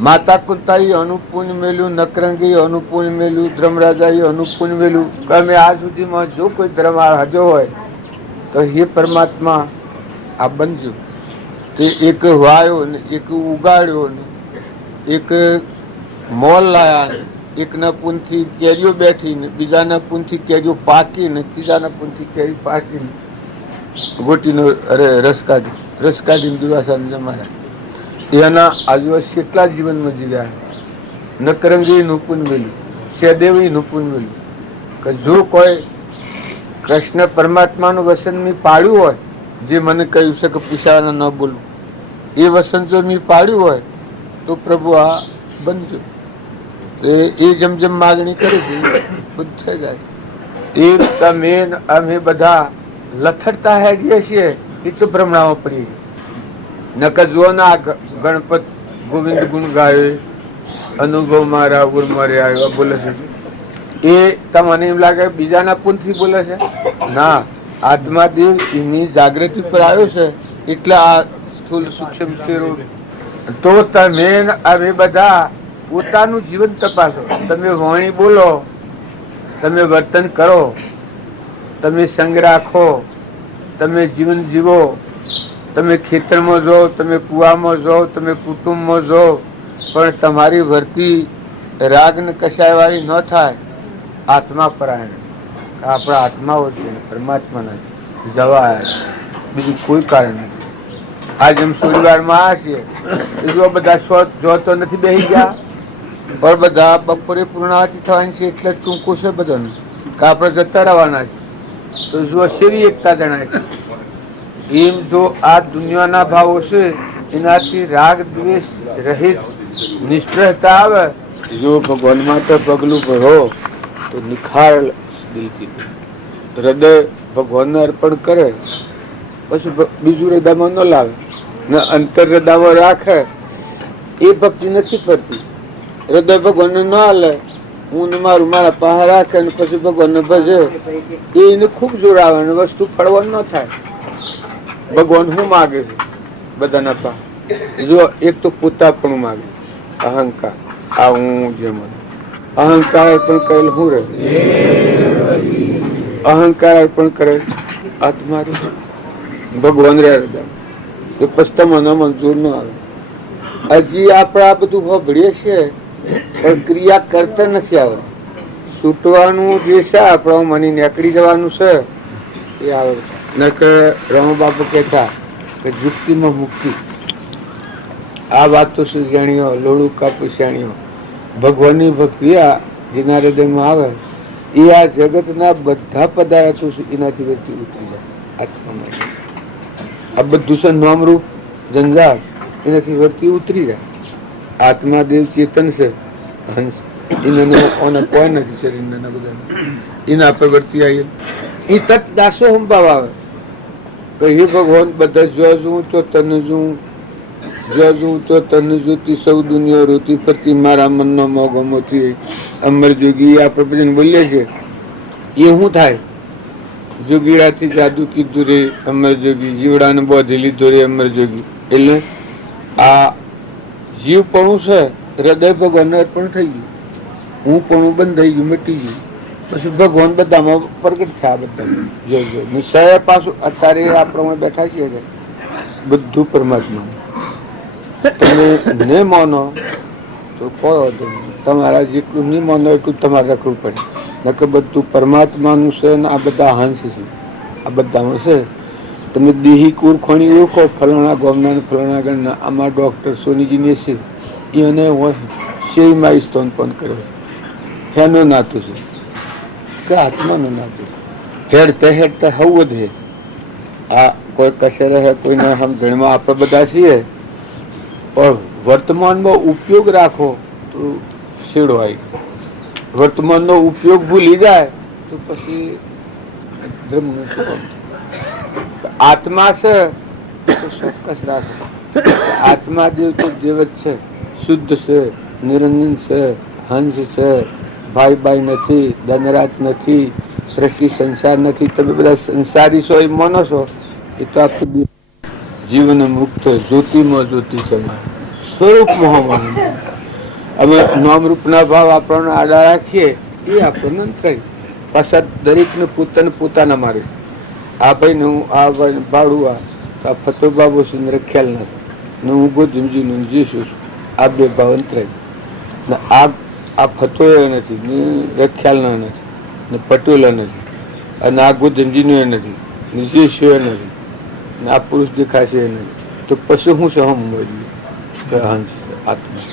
માતા કુંતાઈ અનુપુણ્ય મેલ્યું, નકરંગી અનુપુણ્ય મેલ્યું, ધર્મરાજાએ અનુપુણ્ય મેલ્યું. અમે આ સુધીમાં જો કોઈ ધર્મ હાજો હોય તો હે પરમાત્મા આ બનજો. તે એક વાયો ને એક ઉગાડ્યો ને એક મોલ લાયા ને એકના પૂનથી કેરીઓ બેઠી ને બીજાના પૂનથી કેરીઓ પાકી ને ત્રીજાના પૂનથી કેરી પાકી ને ગોટીનો રસ કાઢીને દુર્વાસાને જમાડ્યા. એના આજુબાજુ કેટલા જીવનમાં જીવ્યા. નકરંગીનું પુન મેળ્યું, સહદેવીનું પુન મેળ્યું. કે જો કોઈ કૃષ્ણ પરમાત્માનું વસન મેં પાડ્યું હોય, જે મને કહ્યું છે કે પૂછાવાના ન બોલવું, એ વસન જો મેં પાડ્યું હોય તો પ્રભુ આ બનજો. એ જેમ જેમ માગણી કરી હતી બધું થઈ જાય. એ તમે અમે બધા લથડતા હેડીએ છીએ એ તો ભ્રમણામાં પડી. નકર જુઓ ના ગણપત ગોવિંદ ગુણ ગાય અનુભવ મારા ઉર્મરે આવ્યો બોલે છે. એ તમને એમ લાગે બીજાના પુનથી બોલે છે? ના, આત્માદેવ એમની જાગૃતિ પર આવ્યો છે એટલે આ સ્થૂલ સૂક્ષ્મ તો તમે અમે બધા પોતાનું જીવન તપાસો. તમે વાણી બોલો, તમે વર્તન કરો તમે સંગ રાખો, તમે જીવન જીવો, તમે ખેતરમાં જાઓ, તમે કુવામાં જાઓ, તમે કુટુંબમાં જાઓ, પણ તમારી વર્તી રાગ ને કશાય વાળી ન થાય. આત્મા પરાયણ, આપણા આત્માઓ છે, પરમાત્માના જવા, બીજું કોઈ કારણ નથી. આજ એમ થોડી વારમાં આ છીએ, જો બધા જો તો નથી બેસી ગયા, પણ બધા બપોરે પૂર્ણાવતી થવાની છે એટલે ટૂંકું છે બધાનું, કે આપણે જતા રહેવાના છે. તો જો સેવી એકતા જણાય છે. એમ જો આ દુનિયાના ભાવો છે એનાથી રાગ દ્વેષ રહિત નિષ્ઠતા આવે. જો ભગવાન માટે પગલું ભરો તો નિખાર દિલથી હૃદય ભગવાનને અર્પણ કરે, પછી બીજું હૃદયમાં ન લાવે ને અંતર હૃદયમાં રાખે, એ ભક્તિ નથી ફરતી. હૃદય ભગવાનને ન હાલે, હું ને મારું મારા પાસે રાખે ને પછી ભગવાનને ભજે, એને ખૂબ જોર આવે ને વસ્તુ ફળવાનું ન થાય. ભગવાન શું માગે છે બધાના પાસે? જો એક તો પોતા પણ માગે, અહંકાર, આ હું જેમ અહંકાર અર્પણ કરેલ શું રહે? અહંકાર અર્પણ કરે આત્મા ભગવાન રે, એ પછી મને મંજૂર ન આવે. હજી આપણે આ બધું ભળીએ છીએ પણ ક્રિયા કરતા નથી આવડતી. છૂટવાનું જે છે આપણો મને નીકળી જવાનું છે એ આવડે. નકર રમા બાપુ કહેતા કે યુક્તિમાં મુક્તિ. આ વાત તો શું જાણીઓ, લોડું કાપી જાણીઓ. ભગવાનની ભક્તિ જેના હૃદયમાં આવે એ આ જગતના બધા પદાર્થો એનાથી વ્યક્તિ ઉતરી જાય આત્મામાં. આ બધું છે નામરૂપ જંજાળ, એનાથી વ્યક્તિ ઉતરી જાય. આત્મા દેવ ચેતન છે, હંસ એના કોઈ નથી શરીરના બધા, એના પર વર્તી આવીએ એ તત દાસો સંભાવ આવે કે હે ભગવાન બધા જો જોઉં તો તને જોઉં, જો જોઉં તો તને જોતી, સૌ દુનિયા રોતી ફરતી, મારા મનનો મોગો મોતી. અમર જોગી આપણે ભજન બોલીએ છીએ, એ શું થાય? જોગીડાથી જાદુ કીધું રે અમર જોગી, જીવડાને બોધી લીધો રે અમર જોગી. એટલે આ જીવ પણ છે હૃદય ભગવાન અર્પણ થઈ ગયું, હું પણ બંધ થઈ ગયું, મટી ગયું. પછી ભગવાન બધામાં પ્રગટ થયા. બધા જોજો નિશ્ચય પાછું અત્યારે આપણે બેઠા છીએ બધું પરમાત્મા. તમે ને માનો તો કોઈ વાંધો નહીં, તમારા જેટલું નહીં માનો એટલું તમારે રખવું પડે. નકર બધું પરમાત્માનું છે ને આ બધા હંસ છે, આ બધામાં છે. તમે દેહી કુરખોણી ઓળખો, ફલાણા ગામના ફલાણા ગણના. આમાં ડોક્ટર સોનીજીને છે એને શેરીમાં સ્તોનપન કરે છે, એનું નાતું છે કે આત્માનું નાતું. હેડતે હેડતે હવ વધે. આ કોઈ કશે રહે કોઈને સમજણમાં આપણે બધા છીએ, પણ વર્તમાનમાં ઉપયોગ રાખો તો છેડો આવી. વર્તમાનનો ઉપયોગ ભૂલી જાય તો પછી ધર્મનું શું કામ? આત્મા છે તો ચોક્કસ રાખો. આત્મા દેવ તો દેવ જ છે, શુદ્ધ છે, નિરંજન છે, હંસ છે, ભાઈ ભાઈ નથી, ધનરાજ નથી, સૃષ્ટિ સંસાર નથી. તમે બધા સંસારી છો એ માનો છો, એ તો આખું જીવન મુક્ત જ્યોતિમાં જ્યોતિ સમાન સ્વરૂપ મોહમાન. અમે નામરૂપના ભાવ આપણને આડા રાખીએ એ આપણને થઈ. પાછા દરેકને પોતાને પોતાના મારે. આ ભાઈ ને હું આ ભાઈ ભાડું આ ફતો બાબુ સુંદર ખ્યાલ નથી ને હું ગોધમજી નું જીશું, આ બે ભાવ અંતરાય ને આ ફતો એ નથી ને રખ્યાલ ના નથી ને પટેલ નથી અને આ ગોધમજી નું એ નથી ને જીશું એ નથી ને આ પુરુષ દેખાશે એ નથી. તો પછી હું સહમ મળ્યું કે હંસ આત્મા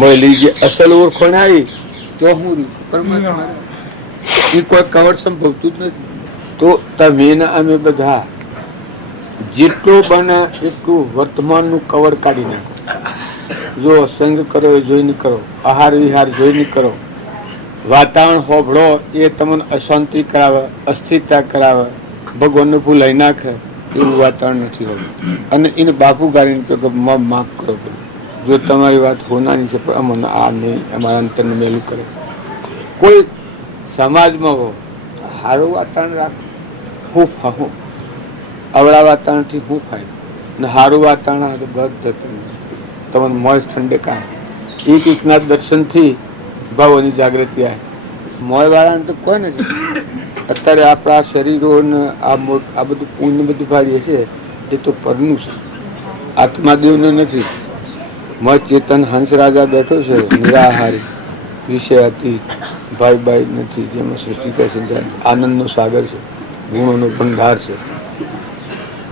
મળી જે અસલ ઓળખણ આવી તો હું પરમાત્મા એ કોઈ કવર સંભવતું જ નથી. તો તમે ને અમે બધા જેટલું બને એટલું વર્તમાનનું કવર કાઢી નાખો. જો સંગ કરો એ જોઈને કરો, આહાર વિહાર જોઈને કરો, વાતાવરણ હોભળો એ તમને અશાંતિ કરાવે, અસ્થિરતા કરાવે, ભગવાનને ભૂલાઈ નાખે એવું વાતાવરણ નથી હોતું. અને એને બાપુ ગાળીને કહો કે માફ કરો. જો તમારી વાત હોનાની છે પણ અમને આ નહીં, અમારા અંતરને મેલું કરે. કોઈ સમાજમાં હો સારું વાતાવરણ રાખો, હું અવળા વાતાવરણથી શું ફાયદો? ને સારું વાતાવરણ બધું તમને મોજ ઠંડે કાંઈ એક એકના દર્શનથી ભાવોની જાગૃતિ આવે. મોય વાળાને તો કોઈ નથી. અત્યારે આપણા શરીરો ને આ બધું પુણ્ય બધું ભાડીએ છે એ તો પરનું છે, આત્માદેવને નથી. મય ચેતન હંસ રાજા બેઠો છે નિરાહારી, વિષય અતીત, ભાઈ નથી, જેમાં સૃષ્ટિ કરે છે, આનંદનો સાગર છે, ગુણોનો ભંડાર છે.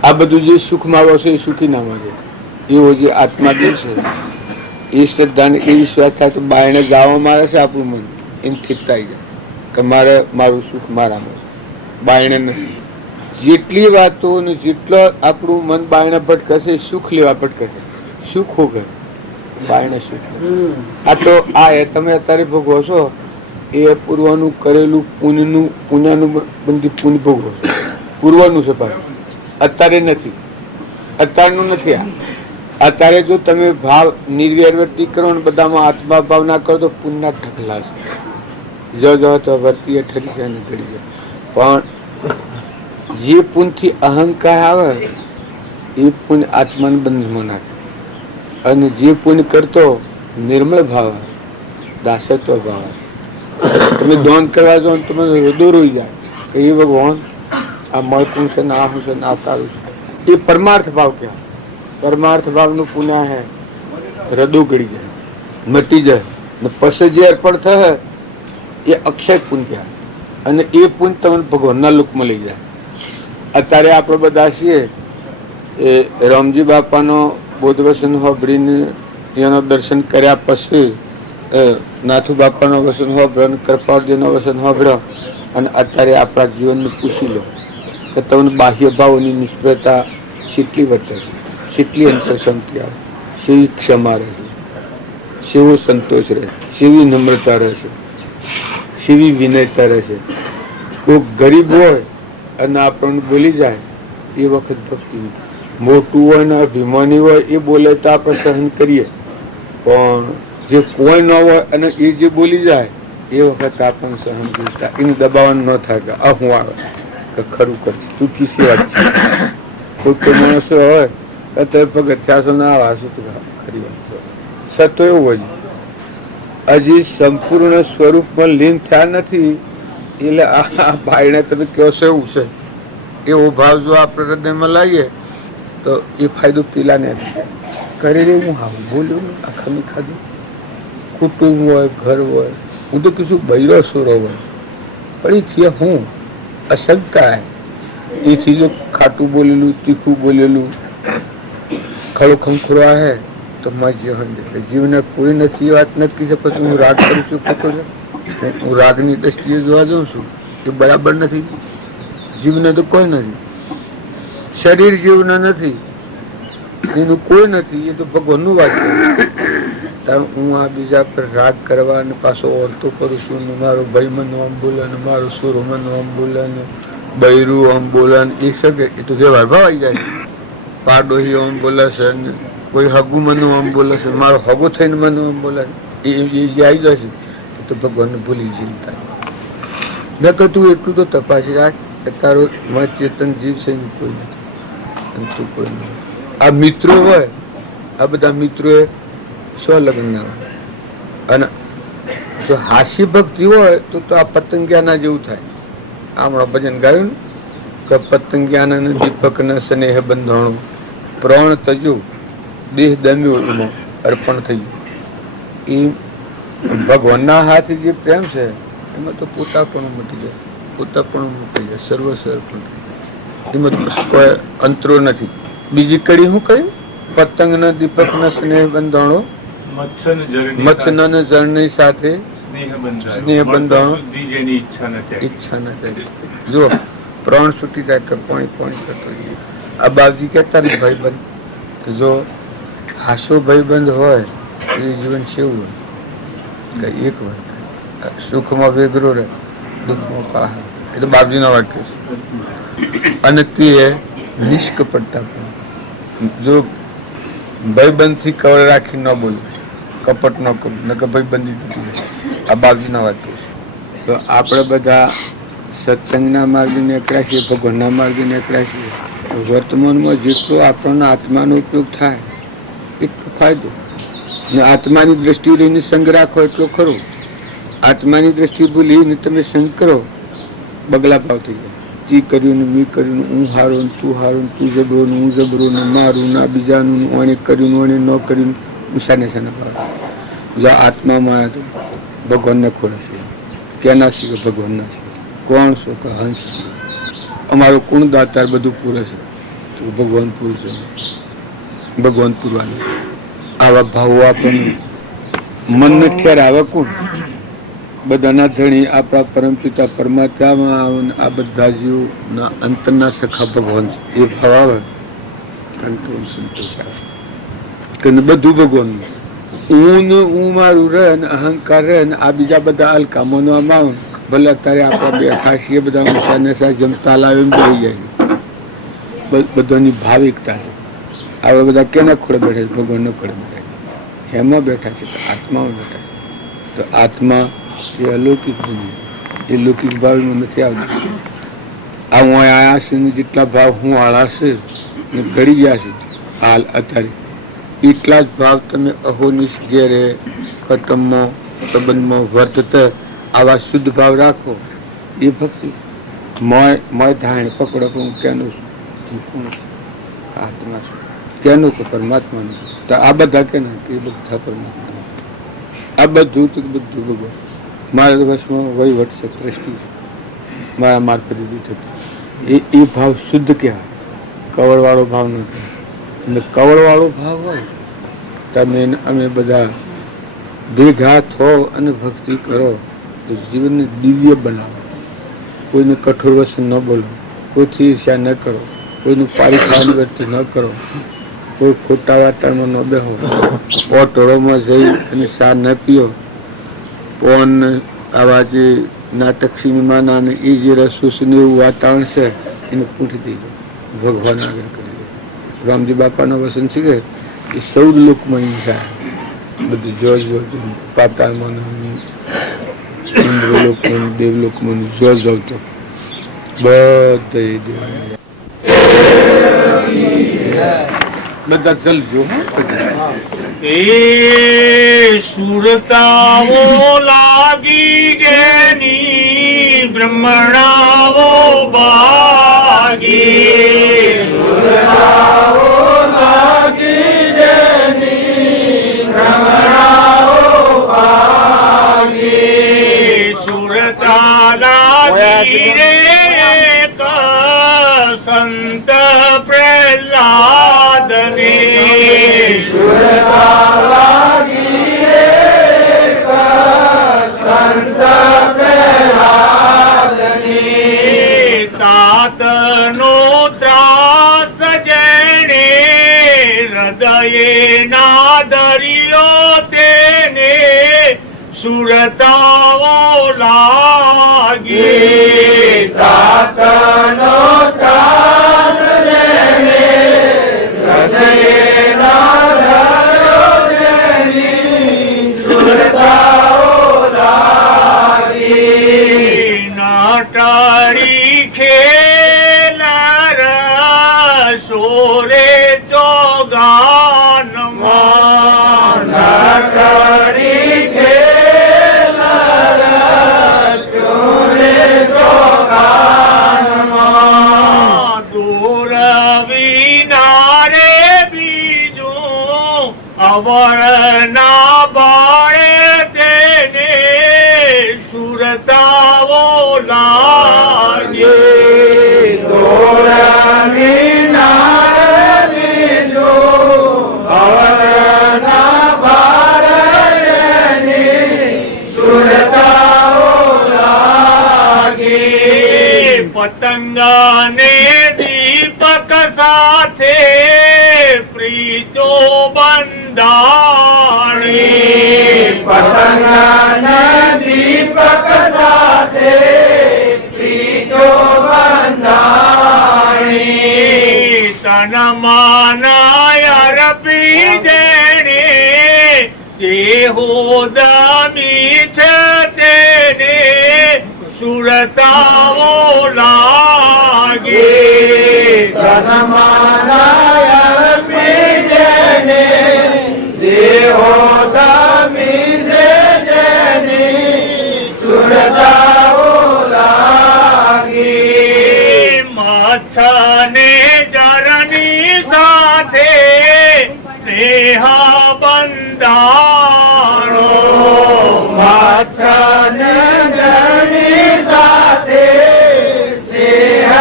આ બધું જે સુખ માગો છે એ સુખી ના માગે. એવો જે આત્માદેવ છે એ શ્રદ્ધાને એ વિશ્વાસ થાય તો બાયણે ગાવા મારે છે આપણું મન એમ થીપતાઈ જાય કે મારું સુખ મારામાં, બાયણે નથી. જેટલી વાતો ને જેટલો આપણું મન બાયણે ભટકશે સુખ લેવા ભટકશે. સુખ હો ગયું બાયણે સુખ. આ તો આ તમે અત્યારે ભોગવો છો એ પૂર્વનું કરેલું પુણ્યનું બધી પુણ્ય ભોગવો છો, પૂર્વનું છે પાછું, અત્યારે નથી, અત્યારનું નથી. આ અત્યારે જો તમે ભાવ નિર્વ્યવર્તી કરો ને બધામાં આત્મા ભાવ ના કરો તો પુણ્ય ઢગલા છે. જો તો વર્તીએ ઠરી જાય ને ઘડી જાય. પણ જે પુણ્યથી અહંકાર આવે એ પુણ્ય આત્માને બંધમાં નાખે. અને જે પુણ્ય કરતો નિર્મળ ભાવ દાસત્વ ભાવ, તમે દોન કરવા જાઓ તમે હૃદય રોઈ જાય કે એ ભગવાન આ મળતું છે ને આ હું છે ને આ તારું છે. એ પરમાર્થ ભાવ કહેવાય. પરમાર્થ ભાવનું પુણ્ય હે હૃદય ગળી જાય, મટી જાય ને પછી જે અર્પણ થાય એ અક્ષય પુણ્ય કહેવાય. અને એ પુણ્ય તમને ભગવાનના લોકમાં લઈ જાય. અત્યારે આપણે બધા છીએ એ રામજી બાપાનો બોધવચન સાંભળીને એનો દર્શન કર્યા પછી નાથુ બાપાનો વચન સાંભળ્યો, કૃપાળજીનો વચન સાંભળ્યો અને અત્યારે આપણા જીવનનું પૂછી લો કે તમને બાહ્ય ભાવોની નિષ્ફળતા કેટલી વર્તે છે, કેટલી અંતર શાંતિ આવે, કેવી ક્ષમા રહે છે, કેવો સંતોષ રહે, કેવી નમ્રતા રહે છે, કેવી વિનયતા રહે છે. કોઈ ગરીબ હોય અને આપણને બોલી જાય એ વખત ભક્તિ નથી. મોટું હોય ને અભિમાની હોય એ બોલે તો આપણે સહન કરીએ, પણ જે કોઈ ન હોય અને એ જે બોલી જાય એ વખત આપણને સહન કરતા એને દબાવવાનું ન થાય કે આ હું આવે કે ખરું કરશે તું કિસી વાત છે. કોઈ માણસો હોય તો પગથિયા ના આવા શું ખરી વાત છે. સતો એવું હોય હજી સંપૂર્ણ સ્વરૂપમાં લીન થયા નથી એટલે આ ભાઈને તમે કહો છો એવું છે. એવો ભાવ જો આપણે હૃદયમાં લાવીએ તો એ ફાયદો પેલાને કરી દે. હું હા બોલ્યું આખાનું ખાધું, કુટુંબ હોય ઘર હોય, હું તો કીધું બૈરો સુરો હોય પણ એ છે હું અશંકા એથી જો ખાટું બોલેલું તીખું બોલેલું ખડો ખંખુરા હે તો જીવને કોઈ નથી વાત નથી કે પછી હું રાગ કરું છું ખોટો છે. હું રાગની દ્રષ્ટિએ જોવા જાઉં છું એ બરાબર નથી. જીવને તો કોઈ નથી, શરીર જીવને નથી, એનું કોઈ નથી. એ તો ભગવાનનું વાત છે. હું આ બીજા પર રાગ કરવા અને પાછો ઓરતો કરું છું ને મારો ભાઈ મને આમ બોલે ને મારો સુરો મને આમ બોલે ને બૈરું આમ બોલે એ શકે એ તો વ્યવહાર ભાવ આવી જાય. પાડોશી આમ બોલે છે ને કોઈ હગું મને આમ બોલે છે, મારો હગો થઈને મને આમ બોલે એ જે આવી જાય છે એ તો ભગવાનને ભૂલી જતા. નકર તું એટલું તો તપાસી રાખ કે તારો ચેતન જીવ છે ને કોઈ નથી, તું કોઈ નથી. આ મિત્રો હોય આ બધા મિત્રો એ સ્વલગ્ન ના હોય અને જો હાસ્ય ભક્તિ હોય તો આ પતંગિયાના જેવું થાય. હમણાં ભજન ગાયું કે પતંગિયાના દીપક ના સ્નેહ બંધાણું પ્રાણ તજુ દેહ દમ્યો એમાં અર્પણ થયું. એ ભગવાનના હાથે જે પ્રેમ છે એમાં તો પોતાપણું મટી જાય, પોતાપણું મટી જાય, સર્વસ્વ અર્પણ થઈ જાય. એમાં કોઈ અંતરો નથી. બીજી કડી શું કહ્યું? પતંગના દીપકના સ્નેહ બંધાણો મચ્છના જળની સાથે સ્નેહ બંધાણો ઈચ્છા ન થાય. જો પ્રાણ છૂટી જાય તો પાણી પાણી કરતો. આ બાપજી કહેતા ને ભાઈબંધ જો હાસો ભાઈબંધ હોય એ જીવન કેવું હોય કે એક હોય સુખમાં વેગરો રહે દુઃખમાં પહાડ. એ તો બાપજીના વાક્ય છે. અને તે નિષ્કપટતા જો ભાઈબંધથી કવર રાખી ન બોલું કપટ ન કરું ન કે ભાઈબંધી તૂટી જાય. આ બાપજીના વાક્ય છે. તો આપણે બધા સત્સંગના માર્ગે નીકળ્યા છીએ, ભગવાનના માર્ગે નીકળ્યા છીએ. વર્તમાનમાં જેટલો આપણને આત્માનો ઉપયોગ થાય એટલો ફાયદો ને આત્માની દ્રષ્ટિએ રહીને સંગ રાખો એટલો ખરો. આત્માની દ્રષ્ટિ ભૂલીને તમે સંગ કરો, બગલા ભાવ થઈ જાય. તી કર્યું ને મી કર્યું ને હું હારો ને તું હારો ને તું જબરો ને હું જબરો ને મારું ને આ બીજાનું ઓણે કર્યું ઓણે ન કર્યું ઉષાને શાના ભાવ. જો આત્મામાં ભગવાનને ખોલે છે. કેના છે કે ભગવાનના છે. કોણ છો કે હંસ છે. અમારું કુણ દાતાર બધું પૂરે છે તો ભગવાન પૂરશે. ભગવાન પૂરવાનું આવા ભાવો આપણને મનને ઠેરાવે કોણ? બધાના ધણી આપણા પરમપિતા પરમાત્મામાં આ બધા જીવના અંતરના સખા ભગવાન છે. એ ભાવ આવે અંતર સંતોષ આવે કે બધું ભગવાનનું. હું મારું રહે ને અહંકાર રહે ને આ બીજા બધા અલકામોનો આમાં ભલે અત્યારે આપણે બેઠા છીએ બધા ઊંચા જમતા લાવે એમ થઈ જાય. બધાની ભાવિકતા છે. આવા બધા કેના ખોડે બેઠા છે? ભગવાનના ખોડે બેઠા છે. હેમાં બેઠા છે? આત્મામાં બેઠા છે. તો આત્મા એ અલૌકિક દુનિયા, એ લૌકિક ભાવમાં નથી આવતું. આ હું આયા છે ને જેટલા ભાવ હું આળા છે ને ઘડી ગયા છે હાલ અત્યારે એટલા જ ભાવ તમે અહોનિશ ઘેરે કટમમાં સંબંધમાં વર્તતા આવા શુદ્ધ ભાવ રાખો. એ ભક્તિ મોય ધાણ પકડો કે હું કેનું છું, આત્મા છું, કેનું કે પરમાત્માનું. તો આ બધા કેના કે એ બધા પરમાત્મા. આ બધું તો બધું ભગવાન મારા વશમાં વહીવટ છે, દ્રષ્ટિ છે, મારા મારફત થતું. એ ભાવ શુદ્ધ કહેવાય. કવળવાળો ભાવ ન કહેવાય. અને કવળવાળો ભાવ હોય તમે અમે બધા ભેગા થો અને ભક્તિ કરો તો જીવનને દિવ્ય બનાવો. કોઈને કઠોર વસ્તુ ન બોલો, કોઈથી ઈર્ષ્યા ન કરો, કોઈનું પારી ખાવાની વર્તી ન કરો, કોઈ ખોટા વાતાવરણમાં ન બેહો, ઓટોળોમાં જઈ અને ચા ન પીઓ. પણ આવા જે નાટક સિનેમાના ને એ જે રસોસનું એવું વાતાવરણ છે એને પૂંઠી દઈ દો, ભગવાન આગળ કરી દો. રામજી બાપાનો વસન છે કે એ સૌ લોકમાં હિંસા બધું જોર પાતાળમાં ઇન્દ્રલોકમાં દેવલોકમાં જોર જવતો બધા ચલજો. એ સુરતાઓ લાગી જેની બ્રહ્મણાઓ બાગી, સુરતાઓ લાગી જેની બ્રહ્મણાઓ બાગી, સુરતા લાગી રે સંત પ્રહલાદની, સુરતા લાગી રે સંત પ્રહલાદની, તાતનો ત્રાસ જેણે હૃદયે ના દરિયો તેને સુરતાઓ લાગી, તાતનો ત્રાસ જેણે હૃદયે ના દરિયો તેની સુરતાઓ લાગી, નાટારી ખેલ રસોરે ચોગાનમાં, નાટારી ખેલ રસોરે ચોગાનમાં, દૂર વિનારે બીજું અવરના બાળે તેને સુરતાઓ લાગે, દૂર વિનારે બીજું અવરના બાળે તેની સુરતાઓ લાગે, પતંગને દીપક સાથે પ્રીતો બંધાણી, પતંગને દીપક સાથે પ્રીતો બંધાણી, તન મન અર્પી જેણે દેહો દમી છે તેને સુરતાઓ લાગે, તન મન અર્પી જેણે દેહો દમી છે તેને સુરતાઓ લાગી મચ્છને જરની સાથે સ્નેહ બંધાણો મચ્છને જરની સાથે સ્નેહ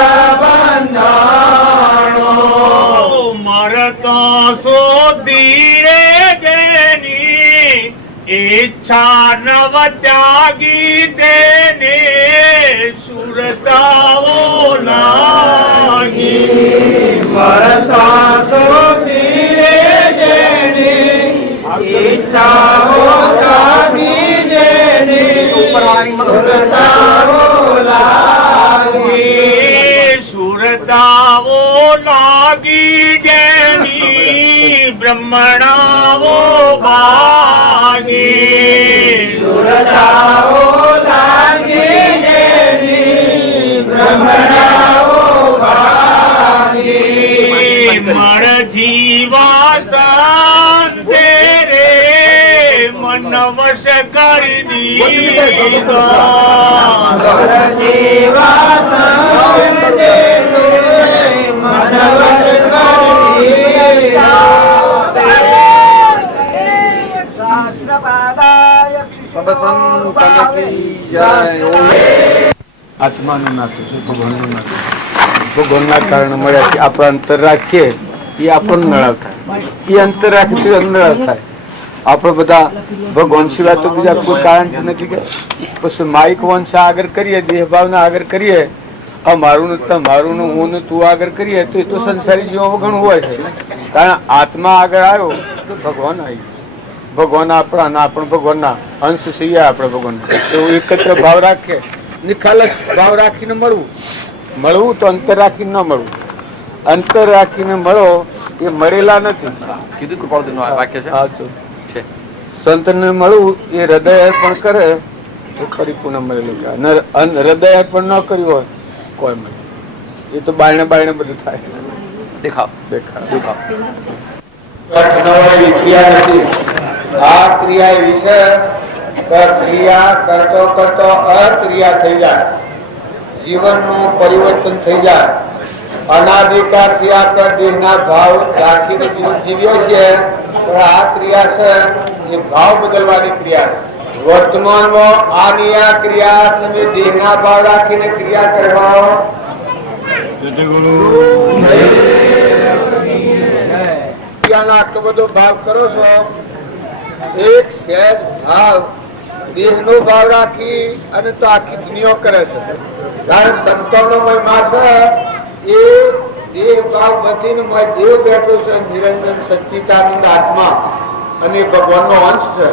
બંધાણો મરતા સુધી રે જેની ઈચ્છા નવ ત્યાગી તેને સુરતાઓ લાગી મરતા સુધી રે જેની ઈચ્છાઓ ત્યાગી જેની સુરતાઓ લાગી સુરતાઓ લાગી જેની બ્રહ્મણાઓ ભાગી સુરતાઓ લાગી જેની બ્રહ્મણાઓ ભાગી મળ જીવા શાંતે રે મન વશ કરી દીધા જીવા સંતે મનવત આત્માનું નાતું છે, ભગવાનનું નાતું. ભગવાનના કારણે મળ્યા છે. આપણે અંતર રાખીએ એ આપણને નળાવ થાય, એ અંતર રાખીએ તો નળાવ થાય. આપણે બધા ભગવાન સિવાય તો બીજા કોઈ કારણ છે નથી કે પછી માઇક વંશ આગળ કરીએ, દેહ ભાવના આગળ કરીએ, આ મારું ને તમારું ને હું ને તું આગળ કરીએ તો એ તો સંસારી જીવો ઘણું હોય છે. કારણ આત્મા આગળ આવ્યો તો ભગવાન આવી, ભગવાન આપણા ના આપણે ભગવાનના અંશ છીએ. આપણે ભગવાન તો એકત્ર ભાવ રાખીએ, નિખાલસ ભાવ રાખીને મળવું તો અંતર રાખીને ન મળવું. અંતર રાખીને મળો એ મળેલા નથી. કીધું કૃપાળુનું આ વાક્ય છે. સાચું છે. સંતને મળવું એ હૃદય અર્પણ કરે તો પરિપૂર્ણ મળેલું કહેવાય. હૃદય અર્પણ ન કર્યું હોય કોઈ મળે એ તો બાયણે બાયણે બધું થાય. દેખાવ ક્રિયા નથી. આ ક્રિયા વિશે ક્રિયા કરતો કરતો અક્રિયા થઈ જાય, જીવનનું પરિવર્તન થઈ જાય. અનાદિકાળથી આપણા દેહના ભાવ રાખીને જીવન જીવીએ છીએ, પણ આ ક્રિયા છે એ ભાવ બદલવાની ક્રિયા. વર્તમાનમાં આની આ ક્રિયા તમે દેહના ભાવ રાખીને ક્રિયા કરવા આટલો બધો ભાવ કરો છો, એક સહેજ ભાવ દેહનો ભાવ રાખી અને તો આખી દુનિયા કરે છે. કારણ સંતોનો મહિમા છે એ દેહ ભાવ બધીને દેવ બેઠો છે, નિરંજન સચ્ચિદાનંદ આત્મા અને ભગવાનનો અંશ છે.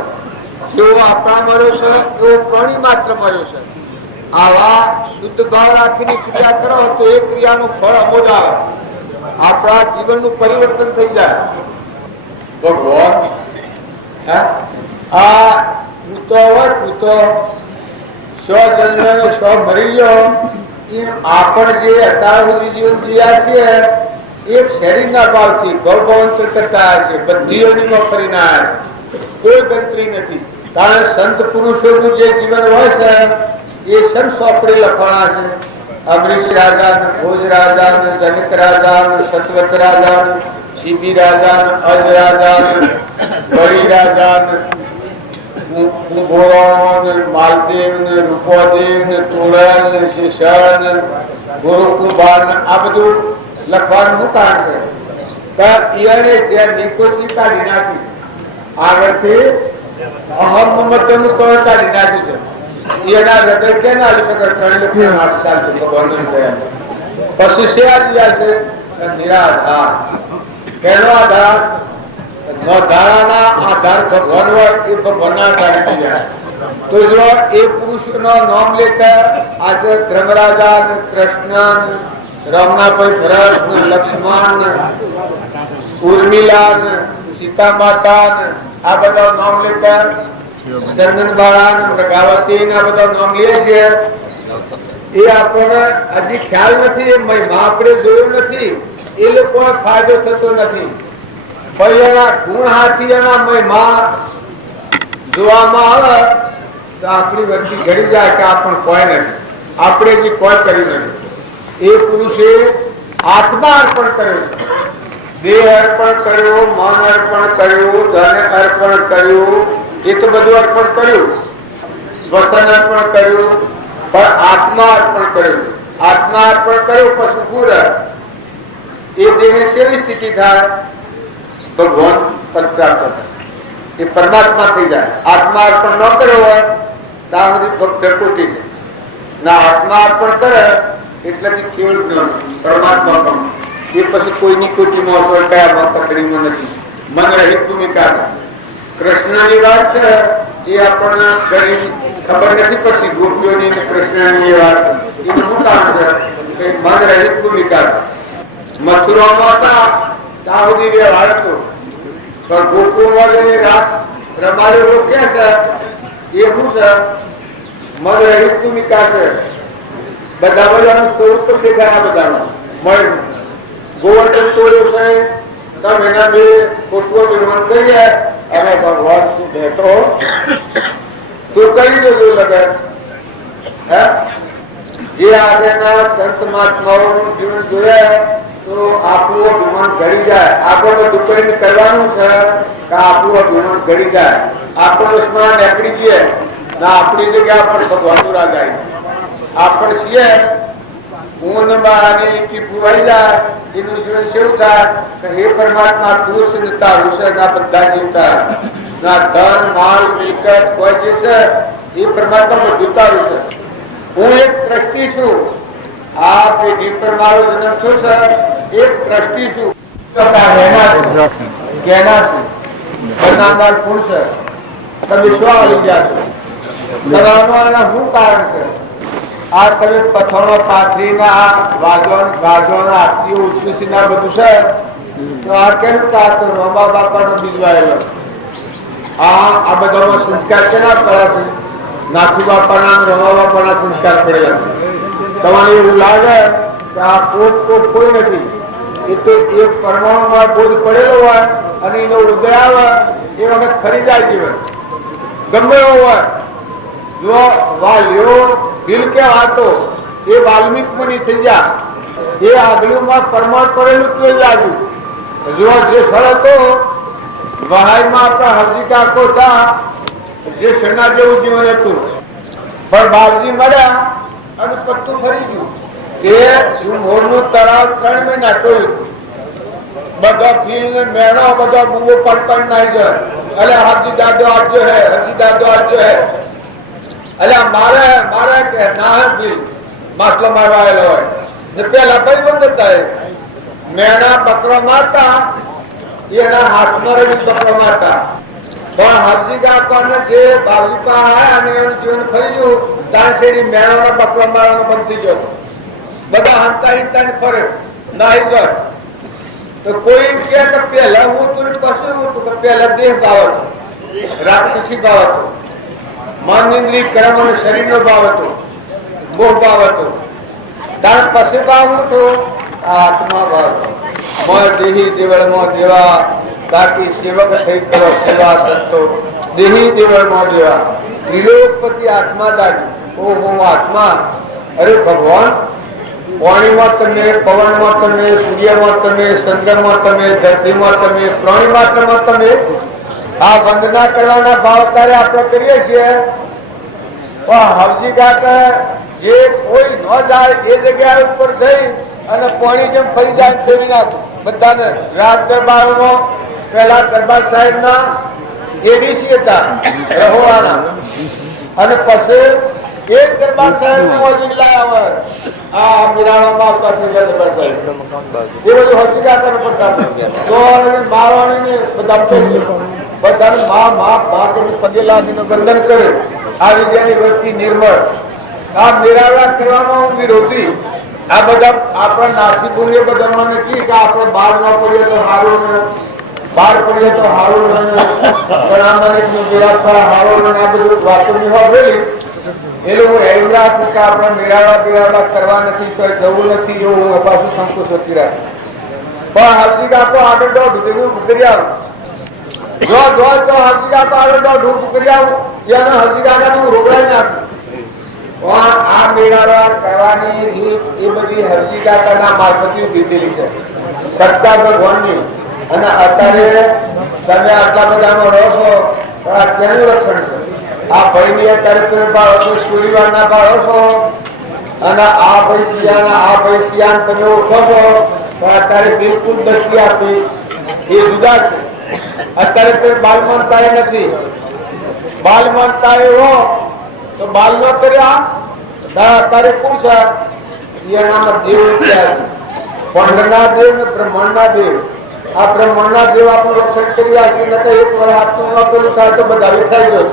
જેવો આપણા મળ્યો છે એવો પ્રાણી માત્ર મળ્યો છે. આવા શુદ્ધ ભાવ રાખીને ક્રિયા કરો તો એ ક્રિયાનું ફળ અમોદ આવે, આપણા જીવનનું પરિવર્તન થઈ જાય. ભગવાન આ પૂતો સો જન્મ સો મરી ગયો એમ આપણ જે અત્યાર સુધી જીવન જીવ્યા છીએ એક શરીરના ભાવથી ભવભવંતર કરતા છે. બધી યોનિમાં ફરીને આવ્યા, કોઈ ગણતરી નથી. કારણ સંત પુરુષોનું જે જીવન હોય છે એ સન સોપડે લખવાના છે. અમરીશ રાજા, ભોજ રાજા, જનક રાજા, સતવત રાજા, શિબી રાજા, અજ રાજા, બરી રાજા, માલદેવ, રૂપોદેવ, તુળલ, શિશન, ગુરુકુમાર, આ બધું લખવાનું શું કારણ છે? જે નિકોચી કાઢી નાખી, આગળથી અહમ મમત્વનું કવર કાઢી નાખ્યું છે. એના હૃદય કેમ આવી શકે? 3 સાલ ભગવાન થયા પછી છે નિરાધાર. પહેલો આધાર ધારાના આધાર ભગવાન હોય એ ભગવાનના આધારે થઈ જાય. તો જો એ પુરુષનો નામ લેતા આજે ધર્મરાજા, કૃષ્ણ, રમનાભાઈ, ભરત, લક્ષ્મણ, ઉર્મિલા, સીતા માતા, આ બધા નામ લેતા, ચંદનબાળા, પ્રગાવતી, આ બધા નામ લે છે. એ આપણને હજી ખ્યાલ નથી, એ મહિમા આપણે જોયું નથી, એ લોકો ફાયદો થતો નથી. પણ એના ગુણ હાથી એના મહિમા જોવામાં આવે તો તો આપણી વચ્ચે ઘડી જાય કે આપણ કોઈ નથી, આપણે જે કોઈ કર્યું નથી. એ પુરુષે આત્મા અર્પણ કર્યો, દેહ અર્પણ કર્યો, મન અર્પણ કર્યું, ધન અર્પણ કર્યું, એ તો બધું અર્પણ કર્યું, વસન અર્પણ કર્યું, પણ આત્મા અર્પણ કર્યું. આત્મા અર્પણ કર્યો પછી પૂરા એ દેહ કેવી સ્થિતિ થાય? ભગવાન પદ પ્રાપ્ત થાય, એ પરમાત્મા થઈ જાય. આત્મા અર્પણ ન કર્યો હોય ત્યાં સુધી ભક્ત તૂટી જાય ના, આત્મા અર્પણ કરે એટલે કેવળ જ્ઞાન પરમાત્મા પણ એ પછી કોઈની કોટીમાં હોય, કયામાં પકડીમાં નથી, મન રહિત ભૂમિકા. કૃષ્ણની વાત છે એ આપણને ઘણી ખબર નથી પડતી, ગોપીઓની ને કૃષ્ણની વાત. એનું શું કારણ છે કે મન રહિત ભૂમિકા. મથુરામાં હતા ત્યાં સુધી વ્યવહાર હતો, પણ ગોકુળમાં જઈને રાસ રમાડેલો કે છે એ શું છે? મન રહિત ભૂમિકા છે. બધા બધાનું સ્વરૂપ દેખાયા, બધાનું મન ગોવર્ધન તોડ્યો છે, તમે એના બે ખોટવો નિર્માણ કરીએ અને ભગવાન શું કહેતો તું કરી દેજો લગન. જે આગળના સંત મહાત્માઓનું જીવન જોયા તો આપણું અભિમાન ઘડી જાય. આપણને દુકડીને કરવાનું છે કે આપણું અભિમાન ઘડી જાય. આપણને સ્મરણ નીકળી જઈએ ના, આપણી જગ્યા પર ભગવાનનું રાગ આવી. આપણે છીએ હું બાળાની લીટી ફુવાઈ જાય, એનું જીવન કેવું થાય કે હે પરમાત્મા તું છે, તારું છે, ના બધા જીવતા ના ધન માલ મિલકત કોઈ જે છે એ પરમાત્મા બધું તારું છે. હું એક ટ્રસ્ટી છું. આ પેઢી પર મારો જન્મ થયો છે, એક ટ્રસ્ટી છું. બનાવનાર કોણ છે? તમે શું આવી ગયા છો? બનાવવાના શું કારણ છે? આ તમે પથ્થરો પાથરીના વાજવાના આરતીઓ ઉચકીના બધું છે તો આ કેનું કાતો રમા બાપાનો બીજવાયેલો. આ બધામાં સંસ્કાર કેના પડ્યા છે? નાથુ બાપાના રમા બાપાના સંસ્કાર પડેલા. તમારે એવું લાગે કે આ કોઈ નથી, એ તો એક પરમાણુમાં બોધ પડેલો હોય અને એનો ઉદય આવે એ વખત ફરી જાય જીવન ગમે એવો હોય. જો વાલ્યો દિલ કે વાતો એ વાલ્મીક મની થઈ જાય, એ આગલુમાં પરમાણ પડેલું તો લાગ્યું. જો જે સ્થળ હતો વહાઈમાં આપણા હરજી કાકો હતા, જે સેના જેવું જીવન હતું, પણ બાપજી મળ્યા અને પત્તું ફરી ગયું. એ મોરનું તળાવ 3 મહિના ટોયું, બધા ફીલ ને મેળો બધા બુઓ પડપડ નાઈ જાય. અલે હરજી દાદો આજ્યો હે, હરજી દાદો આજ્યો હે. અલ્યા મારે કે ના ફીલ માટલો મારવા આવેલો હોય ને પેલા ભાઈબંધ હતા. મેણા બકરો મારતા, એના હાથમાં રહી બકરો મારતા. પણ હરજી કાકાને જે બાવલીપા આવ્યા અને એનું જીવન ફરી ગયું ત્યાં શેરી મેણાના બકરા મારવાનો બંધ થઈ ગયો. બધા હંતા હિંતા ફરે નાહી જાય. તો કોઈ કે પેલા હું તું પછી હું તું પેલા દેહ ભાવ હતો, રાક્ષસી ભાવ હતો, મન ઇન્દ્રિય કર્મ અને શરીરનો ભાવ હતો, મોહ ભાવ હતો. ત્યાર પછી ભાવ હું તો આત્મા ભાવ હતો. મય દેહી દેવળમાં દેવા તાકી સેવક થઈ કરો સેવા સંતો. દેહી દેવળમાં દેવા ત્રિલોકપતિ આત્મા દાદી. ઓહો આત્મા! અરે ભગવાન, પાણીમાં તમે, પવનમાં તમે, સૂર્યમાં તમે, ચંદ્રમાં તમે, ધરતીમાં તમે, પ્રાણી માત્રમાં તમે. આ વંદના કરવાના ભાવ અત્યારે આપણે કરીએ છીએ. પણ હરજી કાકા જે કોઈ ન જાય એ જગ્યા ઉપર જઈ અને પાણી જેમ ફરી જાય ફેરી નાખું બધાને. રાજ દરબારમાં પેલા દરબાર સાહેબ ના એડીસી હતા રહોવાના, અને પછી એક દરબાર સાહેબ ને લાયા હોય આ મીરાણામાં આવતા દરબાર સાહેબ એ બધું હરજી કાકા પડતા મારવાની બધાને મા પગે લાગીને વંદન કરે. આ વિદ્યાની વસ્તી નિર્મળ. આ નિરાળા કરવામાં હું વિરોધી. આ બધા આપણા નાથી પુણ્ય બધામાં નથી કે આપણે બહાર ન પડીએ તો સારું ને, બહાર પડીએ તો સારું ને, સારું ને, આ બધું વાતો નિભાવેલી. એ લોકો એમ રાખું કે આપણે નિરાળા બિરાળા કરવા નથી, જવું નથી, એવું હું પાછું સંકોચ વચ્ચે રાખું. પણ હરજી કાકો આગળ દોઢ ઉતરી આવું, જો હરજી કાકો આગળ દોઢ ઉતરી આવું ત્યાંના હરજીદાદાનું રોકડાઈ નાખ્યું. પણ આ મેળાવા કરવાની રીત એ બધી હરજીદાદાના મારફતે દીધેલી છે, સત્તા ભગવાનની. અને અત્યારે તમે આટલા બધાનો રહો છો, પણ આ કેનું રક્ષણ છે? આ ભાઈની અત્યારે તમે ભાવો છો, સુડીવાના ભાવો છો, અને આ ભાઈ સિયાના આ ભાઈ સિયાન તમે ઓળખો છો, પણ અત્યારે બિલકુલ દસી આપી એ જુદા છે. અત્યારે કોઈ બાલ માનતા નથી. બાલ માનતા હો તો બાલ નો કર્યા અત્યારે કોણ છે? એનામાં દેવ ક્યાં છે? પંડના દેવ ને બ્રહ્માંડના દેવ. આ બ્રહ્માંડના દેવ આપણું રક્ષણ કરી આપી નથી. એક વાર હાથનું પેલું થાય તો બધા વિખાઈ ગયો.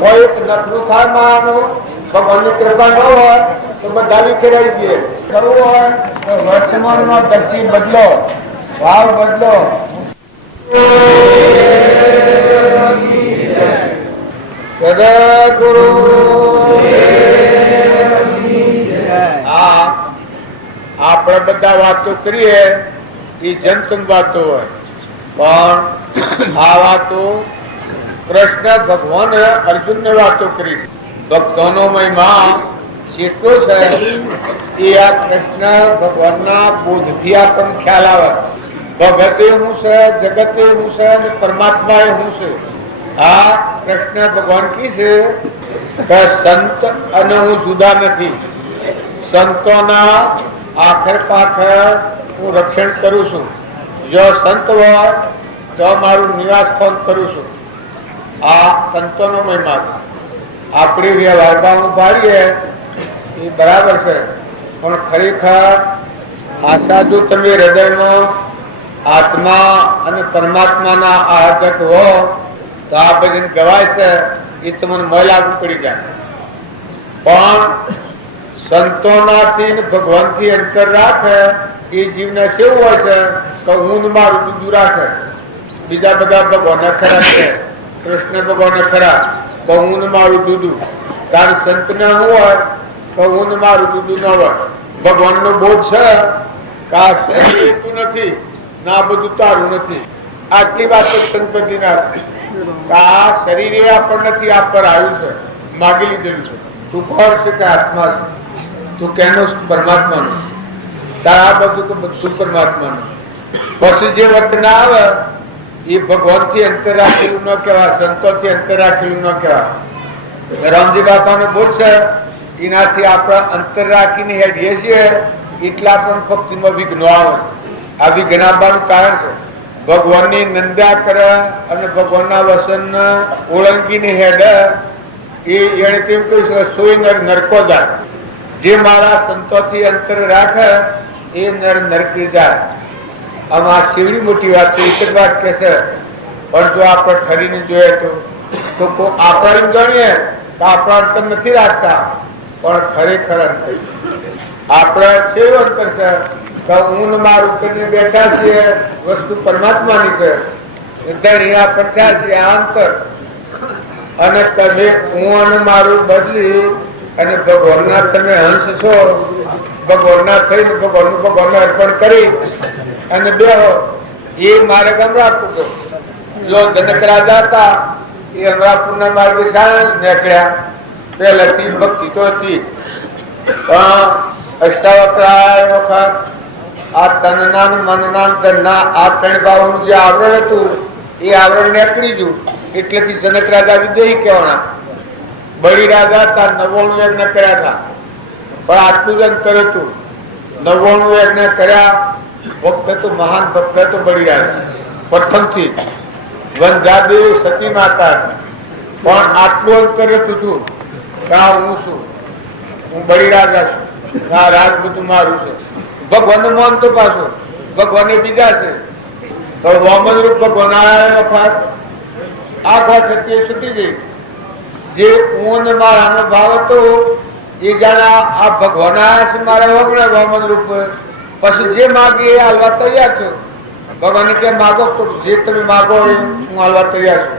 કોઈ એક નખનું થાય માનું ભગવાનની કૃપા ન હોય તો બધા વિખેરાઈ ગયે. કરવું હોય તો વર્તમાનમાં દ્રષ્ટિ બદલો, ભાવ બદલો. સદગુરુ આપણે બધા વાતો કરીએ એ જનસમ વાતો હોય, પણ આ વાતો કૃષ્ણ ભગવાને અર્જુન ને વાતો કરી. ભક્તોનો મહિમા જેટલો છે એ આ કૃષ્ણ ભગવાનના બોધથી આપણને ખ્યાલ આવે. ભગતે હું છે, જગતે હું છે, અને પરમાત્મા એ હું છે. આ કૃષ્ણ ભગવાન કી છે કે સંત અને હું જુદા નથી. સંતોના આખર પાખર હું રક્ષણ કરું છું. જો સંત હોય તો મારું નિવાસ સ્થાન કરું છું. આ સંતોનો મહિમા. આપણી વ્યવહારમાં પાડીએ એ બરાબર છે, પણ ખરેખર આશા જો તમે હૃદયમાં આત્મા અને પરમાત્માના આરાધક હો તો આ બધી ગવાય છે એ તમને મય લાગુ પડી જાય. પણ સંતોનાથી ભગવાનથી અંતર રાખે એ જીવને કેવું હોય છે કે હું મારું જુદું રાખે. બીજા બધા ભગવાન ખરા છે, કૃષ્ણ ભગવાન ખરા તો હું મારું જુદું. કારણ સંત ને શું હોય તો હું મારું જુદું ન હોય. ભગવાન નો બોધ છે કે આ શરીર નથી ના બધું તારું નથી. આટલી વાત સંતતિ ના આ શરીર આપણ નથી, આપ પર આવ્યું છે, માગી લીધેલું છે. તું કોણ છે કે આત્મા છે? તું કેનો પરમાત્માનું? તાર આ બધું કે બધું પરમાત્માનું. પછી જે વર્તન આવે એ ભગવાન થી અંતર રાખેલું ન કહેવાય, સંતો થી અંતર રાખેલું ન કહેવાય. રામજી બાપા નો બોધ છે એનાથી આપણે અંતર રાખીને હેડીએ છીએ એટલા પણ ભક્તિમાં વિઘ્નો આવે. આ વિઘ્ન આવવાનું કારણ છે ભગવાનની નિંદા કરે અને ભગવાનના વસન ઓળંગીને હેડે એ એને કેમ કહ્યું છે સોય નર નરકો જાય. જે મારા સંતોથી અંતર રાખે એ નર નરકી જાય. આમાં શિવડી મોટી વાત છે, એક જ વાત કે છે. પણ જો આપણે ઠરીને જોઈએ તો આપણે જાણીએ તો આપણા અંતર નથી રાખતા, પણ ખરેખર અંતર આપણે સેવું અંતર છે કે હું મારું કરીને બેઠા છીએ, વસ્તુ પરમાત્માની છે. ધણિયા પઠ્યા છે આ અંતર. અને તમે હું અને મારું બદલી અને ભગવાનના તમે હંસ છો, ભગવાનના થઈને ભગવાનનું ભગવાનને અર્પણ કરી અને બેહો. એ મારે અમરાપુર જો જનક રાજા હતા એ અમરાપુરના માર્ગે નીકળ્યા. પહેલાથી ભક્તિ તો હતી પણ અષ્ટાવક્રાય વખત આ તનના મનના ધનના આ ત્રણ ભાવનું જે આવરણ હતું એ આવરણ નીકળી ગયું. એટલેથી જનક રાજા વિદેહી કહેવાના. બળી રાજા હતા, 99 યજ્ઞ કર્યા હતા, પણ આટલું જ અંતર હતું. 99 યજ્ઞ કર્યા. ભક્ત તો મહાન ભક્ત તો બળી રાજા પ્રથમથી વંજાદેવી સતી માતા હતી, પણ આટલું અંતર હતું કે હું છું, હું બળી રાજા છું, આ રાજ બધું મારું છે. ભગવાન મોહન તો પાછું ભગવાન બીજા છે તો વામન રૂપ ભગવાન વખત આ વાત હતી છૂટી ગઈ. જે હું ને મારાનો ભાવ હતો એ જાણા આ ભગવાન આવ્યા છે મારા વગણા વામન રૂપ. પછી જે માગી એ હાલવા તૈયાર છો. ભગવાન કે માગો જે તમે માગો એ હું હાલવા તૈયાર છું.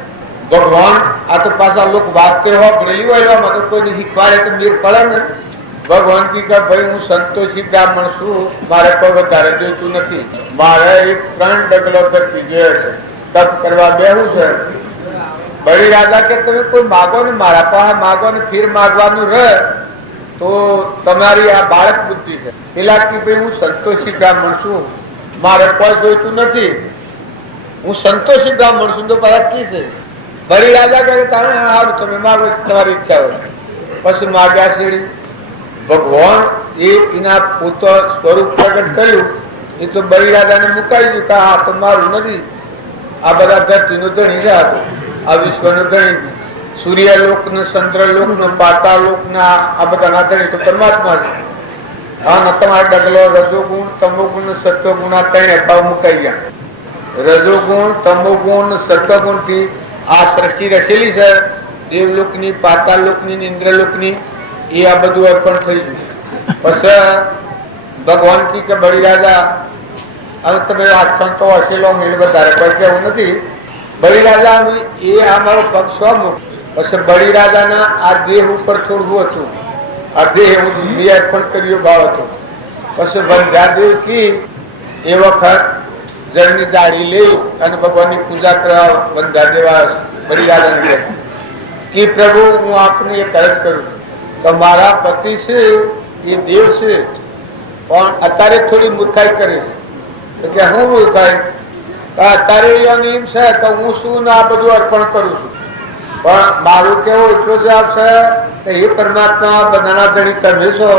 ભગવાન આ તો પાછા લોકો વાત કરવા ભણેલી હોય એમાં તો કોઈ શીખવાડે તો મેર પડે ને. ભગવાન કી કે ભાઈ હું સંતોષી બ્રાહ્મણ છું, મારે કોઈ વધારે જોઈતું નથી. મારે એક 3 ડગલો ધરતી જોઈએ છે. તપ કરવા બેહું છે બળી રાજા કે તમે કોઈ માગો ને, મારા પાસે માગો ને ફીર માગવાનું રહે તો તમારી આ બાળક બુદ્ધિ છે. પેલા કે ભાઈ હું સંતોષી બ્રાહ્મણ છું, મારે કોઈ જોઈતું નથી, હું સંતોષી બ્રાહ્મણ છું, તો પાછા કી છે. બળી રાજા કહે સારું તમે માગો તમારી ઈચ્છા હોય. પછી માગ્યા શેડી ભગવાન એના પોતો સ્વરૂપ પ્રગટ કર્યું. એ તો બળી રાજાને મુકાઈ ગયું કે આ તો મારું નથી, આ બધા ધરતીનો ધણી જ હતો, આ વિશ્વનો ધણી, સૂર્યલોક ને ચંદ્રલોક ને પાતાલોક ને આ બધાના ધણી તો પરમાત્મા છે. હા તમારે ડગલો રજોગુણ તમોગુણ ને સત્વગુણ આ ત્રણ ભાવ મુકાઈ ગયા. રજોગુણ તમોગુણ સત્વગુણ થી આ સૃષ્ટિ રચેલી છે, દેવલોકની પાતાલોકની ઇન્દ્રલોકની, એ આ બધું અર્પણ થઈ ગયું. પછી ભગવાન કી કે બળી રાજા હવે તમે આઠ તો હસેલો મેળ વધારે કોઈ કેવું નથી. બળી રાજા એ આ મારો પગ સ્વ મૂક. પછી બળી રાજાના આ દેહ ઉપર થોડું હતું, આ દેહ મેં અર્પણ કર્યો ભાવ હતો. પછી વંધ્યાદેવ કી એ વખત જળની દાઢી લઈ અને ભગવાનની પૂજા કરવા વંધ્યાદેવ બળી રાજાને કહે કે પ્રભુ હું આપને એક અરજ કરું, તમારા પતિ છે એ દેવ છે પણ અત્યારે થોડી મૂર્ખાઈ કરે છે. કે હું મૂર્ખાઈ? અત્યારે એમ છે કે હું શું ને આ બધું અર્પણ કરું છું, પણ મારું કેવું એટલો જવાબ છે કે હે પરમાત્મા બધાના ધણી તમે છો,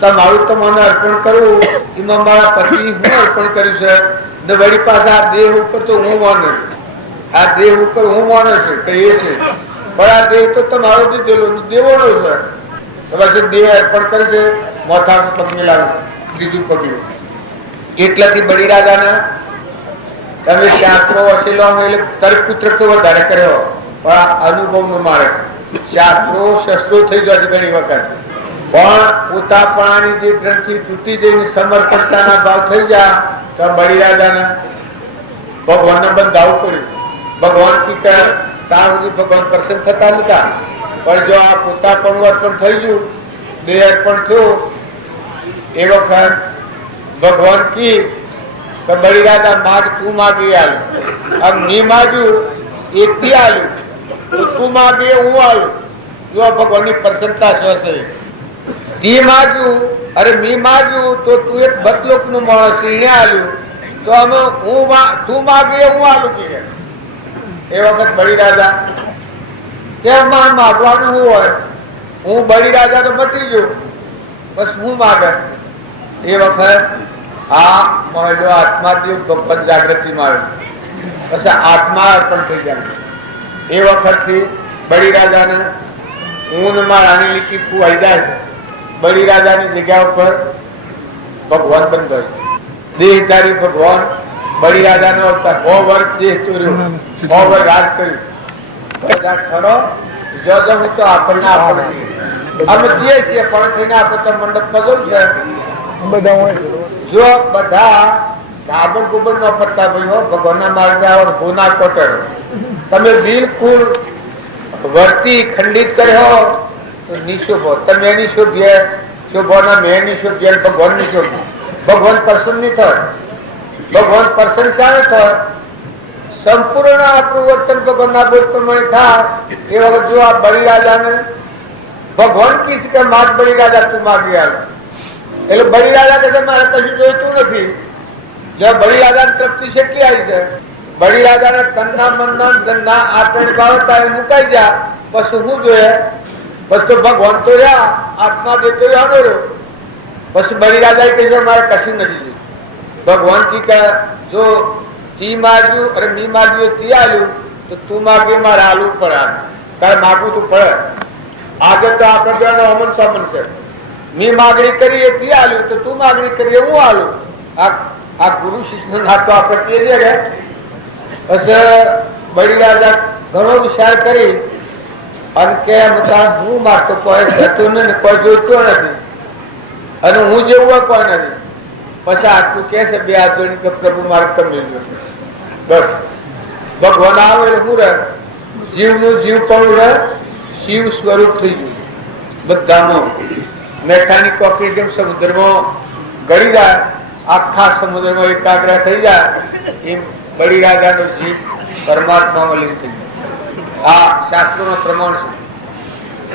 તમારું તો મને અર્પણ કરવું, એમાં મારા પતિ હું અર્પણ કર્યું છે. વળી પાછા આ દેહ ઉપર તો હું માને, આ દેહ ઉપર હું માને છે કે એ છે, પણ આ દેહ તો તમારો દીધેલો દેવોનો છે. પછી દેહ અર્પણ કરે છે, મોથા પગ મિલાવે, ત્રીજું પગલું. એટલાથી બળી રાજાને તમે શાસ્ત્રો વસેલો એટલે તર્કપુત્ર તો વધારે કર્યો, પણ આ અનુભવ નો માર્ગ. શાસ્ત્રો શસ્ત્રો થઈ જાય ઘણી વખત, પણ પોતાપણાની જે ગ્રંથિ તૂટી જઈને સમર્પણતાના ભાવ થઈ જાય તો બળી રાજાને ભગવાનને બંધાવવું પડ્યું. ભગવાન કી ત્યાં સુધી ભગવાન પ્રસન્ન થતા નતા, પણ જો આ પોતાપણું અર્પણ થઈ ગયું, દેહ અર્પણ થયું, એ વખત ભગવાન કી બળી રાજા માગ તું માગી આલું, આમ ની માગ્યું એ થી આલ્યું, તો તું માગી હું આલું. જો ભગવાનની પ્રસન્નતા છે. તી માગ્યું અરે મી માગ્યું તો તું એક બદલોક નું માણસ એને આલ્યું, તો અમે તું માગી હું આલું કે. એ વખત બળી રાજા કેમ માગવાનું શું હોય, હું બળી રાજા તો મટી ગયો, બસ હું માગે. એ વખત આ મહેલો આત્મા ભગવાન જાગૃતિમાં આવ્યો, પછી આત્મા અર્પણ થઈ જાય. એ વખતથી બળી રાજાને ઊનમાં રાણી લીટી ફુવાઈ જાય છે. બળી રાજાની જગ્યા ઉપર ભગવાન બંધાય, દેહધારી ભગવાન બળી રાજાનો અવતાર. 100 વર્ષ દેહ તોર્યો, 100 વર્ષ રાજ કર્યું. બધા ખરો જો હું તો આપણને આપણે અમે જઈએ છીએ પણ થઈને આપણે તો મંડપમાં જવું છે. જો બધા ધાબડ ગુબડ ન ફરતા ભાઈ ભગવાનના માર્ગે આવો ગુના કોટર, તમે બિલકુલ વર્તી ખંડિત કર્યો તો નિશોભો. તમે એની શોભ્ય શોભોના મેં ની શોભ્ય ભગવાન ની શોભ્ય. ભગવાન પ્રસન્ન નહીં થાય, ભગવાન પ્રસન્ન શાને થાય? સંપૂર્ણ આપણું વર્તન ભગવાનના બોધ પ્રમાણે થાય. એ વખત જો આ બળી રાજાને ભગવાન કીશ કે માગ બળી રાજા તું માગી આલો, એટલે બળી રાજા કે મારે કશું જોઈતું નથી. જો બળી રાજા તૃપ્તિ કેટલી આવી છે, બળી રાજાને તનના મનના ધનના આચરણ બાબતા એ મુકાઈ જા, પછી શું જોઈએ? બસ તો ભગવાન તો રહ્યા, આત્મા દેતો યાદો રહ્યો. પછી બળી રાજા કહે છે મારે કશું નથી જોયું. ભગવાન કી કે જો તી માગ્યું અરે મી માગ્યું તી આલ્યું, તો તું માગી મારે આલવું પડે, તારે માગવું તું પડે. આગળ તો આપણે અમન સામન છે. મી માગણી કરીએ તી આલ્યું, તો તું માગણી કરીએ હું આલું. આ ગુરુ શિષ્ય ના તો આપણે કહીએ છીએ કે. પછી બળી રાજા ઘણો વિચાર કરી અને કેમ હું માગતો કોઈ જતું નહીં, કોઈ જોઈતો નથી, અને હું જેવું હોય કોઈ નથી. પછી આટલું કે છે બે હાથ જોડીને કે પ્રભુ મારે કમી ગયો. બસ ભગવાન આવે હું રહે, જીવનું જીવ પણ રહે, શિવ સ્વરૂપ થઈ ગયું બધામાં. મેઠાની કોકરી જેમ સમુદ્રમાં ગળી જાય, આખા સમુદ્રમાં એકાગ્ર થઈ જાય, એમ બળી રાજાનો જીવ પરમાત્મામાં લીન થઈ ગયો. આ શાસ્ત્રોનો પ્રમાણ છે.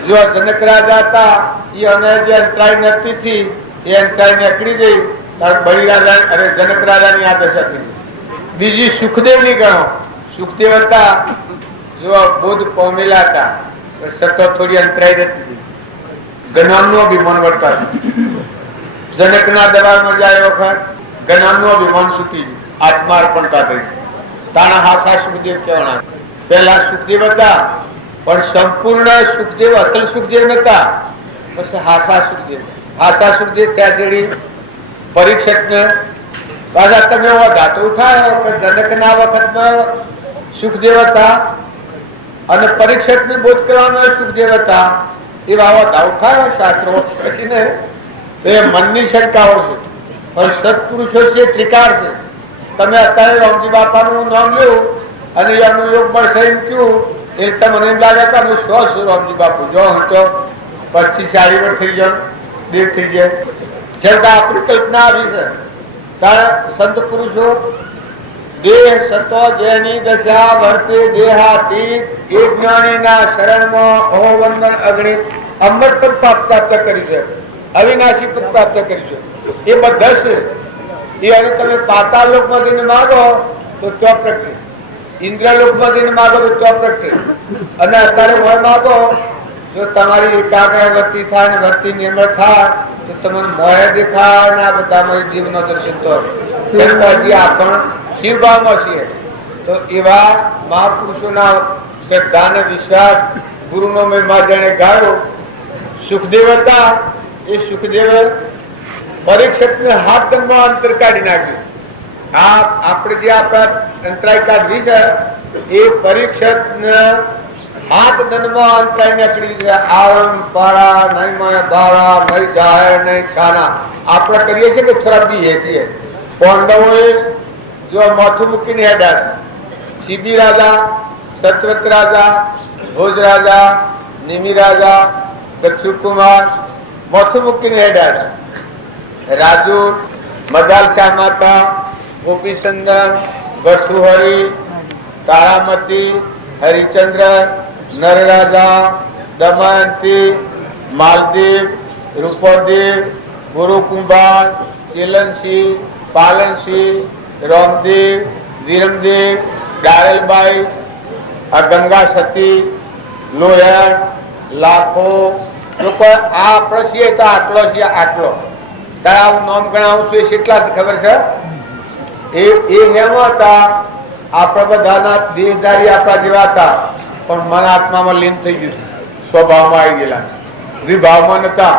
જો જનક રાજા હતા એ અને જે અંતરાય નડતી હતી એ અંતરાય નીકળી ગઈ ત્યારે બળી રાજા અરે જનક રાજાની આ દશા થઈ. બીજી સુખદેવની ગણો. સુખદેવ હતા જો બોધ પામેલા હતા સતત થોડી અંતરાય રહેતી હતી. જ્ઞાનનું અભિમાન વર્તા જનકના દરબારમાં જાય વખત જ્ઞાનનું અભિમાન સૂકી ગયું. આત્મા અર્પણતા થઈ. તાણા હાસા સુખદેવ કહેવાના. પહેલા સુખદેવ હતા પણ સંપૂર્ણ સુખદેવ અસલ સુખદેવ નતા. પછી હાસા સુખદેવ. હાસા સુખદેવ ત્યાં છેડી પરીક્ષિતને પાછા તમે વધાતો ઉઠાયો કે જનકના વખતમાં સુખદેવ હતા અને પરીક્ષિતને બોધ કરવાનો સુખદેવ હતા. એ વાવા ઉઠાયો શાસ્ત્રો પછી ને તો એ મનની શંકાઓ છે. પણ સત્પુરુષો છે ત્રિકાર છે. તમે અત્યારે રામજી બાપાનું નામ લ્યું અને એનું યોગ બળ સહી મૂક્યું એટલે મને એમ લાગે કે અમે શું છું રામજી બાપુ જો હું તો 25-40 વર્ષ થઈ જાઉં દેવ થઈ જાય. છતાં આપણી કલ્પના આવી છે. કારણ સંત પુરુષો દેહ સતો જેની દશા વર્તે દેહાતીત એ જ્ઞાનીના શરણમાં અહોવંદન અગણિત અમર પદ પ્રાપ્ત કરી છે. અવિનાશી પદ પ્રાપ્ત કરી છે. એ બધા છે એ અને તમે પાતાળ લોકમાં જઈને માગો તો ત્યાં પ્રગટે. ઇન્દ્રલોકમાં જઈને માગો તો ત્યાં પ્રગટે. અને અત્યારે હોય માગો જો તમારી એકાગ્ર વર્તી થાય ને વર્તી નિર્મળ થાય તો તમને મોય દેખાય ને આ બધામાં જીવનો દર્શન તો શંકરજી આપણ શિવભાવમાં છીએ. તો એવા મહાપુરુષોના શ્રદ્ધા અને વિશ્વાસ ગુરુનો મહિમા જેને ગાયો. સુખદેવ હતા એ સુખદેવ પરીક્ષિતને હાથ દંડમાં અંતર કાઢી નાખ્યું. આપણે જે આપણા અંતરાય કાઢવી છે એ પરીક્ષિતને હાથ દંડમાં અંતરાય નીકળી છે. આરમ પારા નહીં માયા બારા નહીં જાહેર નહીં છાના આપણે કરીએ છીએ કે થોડા બીએ છીએ. પાંડવોએ જો માથું મૂકીને હેડા છે. શિબી રાજા, સત્વત રાજા, ભોજ રાજા, નિમિ રાજા, દક્ષુ કુમાર માથું મૂકીને હેડા છે. રાજુ, મદાલશા માતા, ગોપીચંદન, ભર્તુહરી, તારામતી, હરિચંદ્ર, નરરાજા, દમયંતી, માલદીવ, રૂપદેવ, ગુરુકુંભાર, ચેલનસિંહ, પાલનસિંહ, રામદેવ, વિરમદેવ, ડારેલબાઈ, આ ગંગા સતી, લોયર, લાખો લોકો આ આપણે છીએ તો આટલો છીએ આટલો. તારા નામ ગણાવું છું એ કેટલા છે ખબર છે? એ હેમ હતા આપણા બધાના દેહધારી આપણા જેવા હતા પણ મન આત્મામાં લીન થઈ ગયું. સ્વભાવમાં આવી ગયેલા. વિભાવમાં નતા,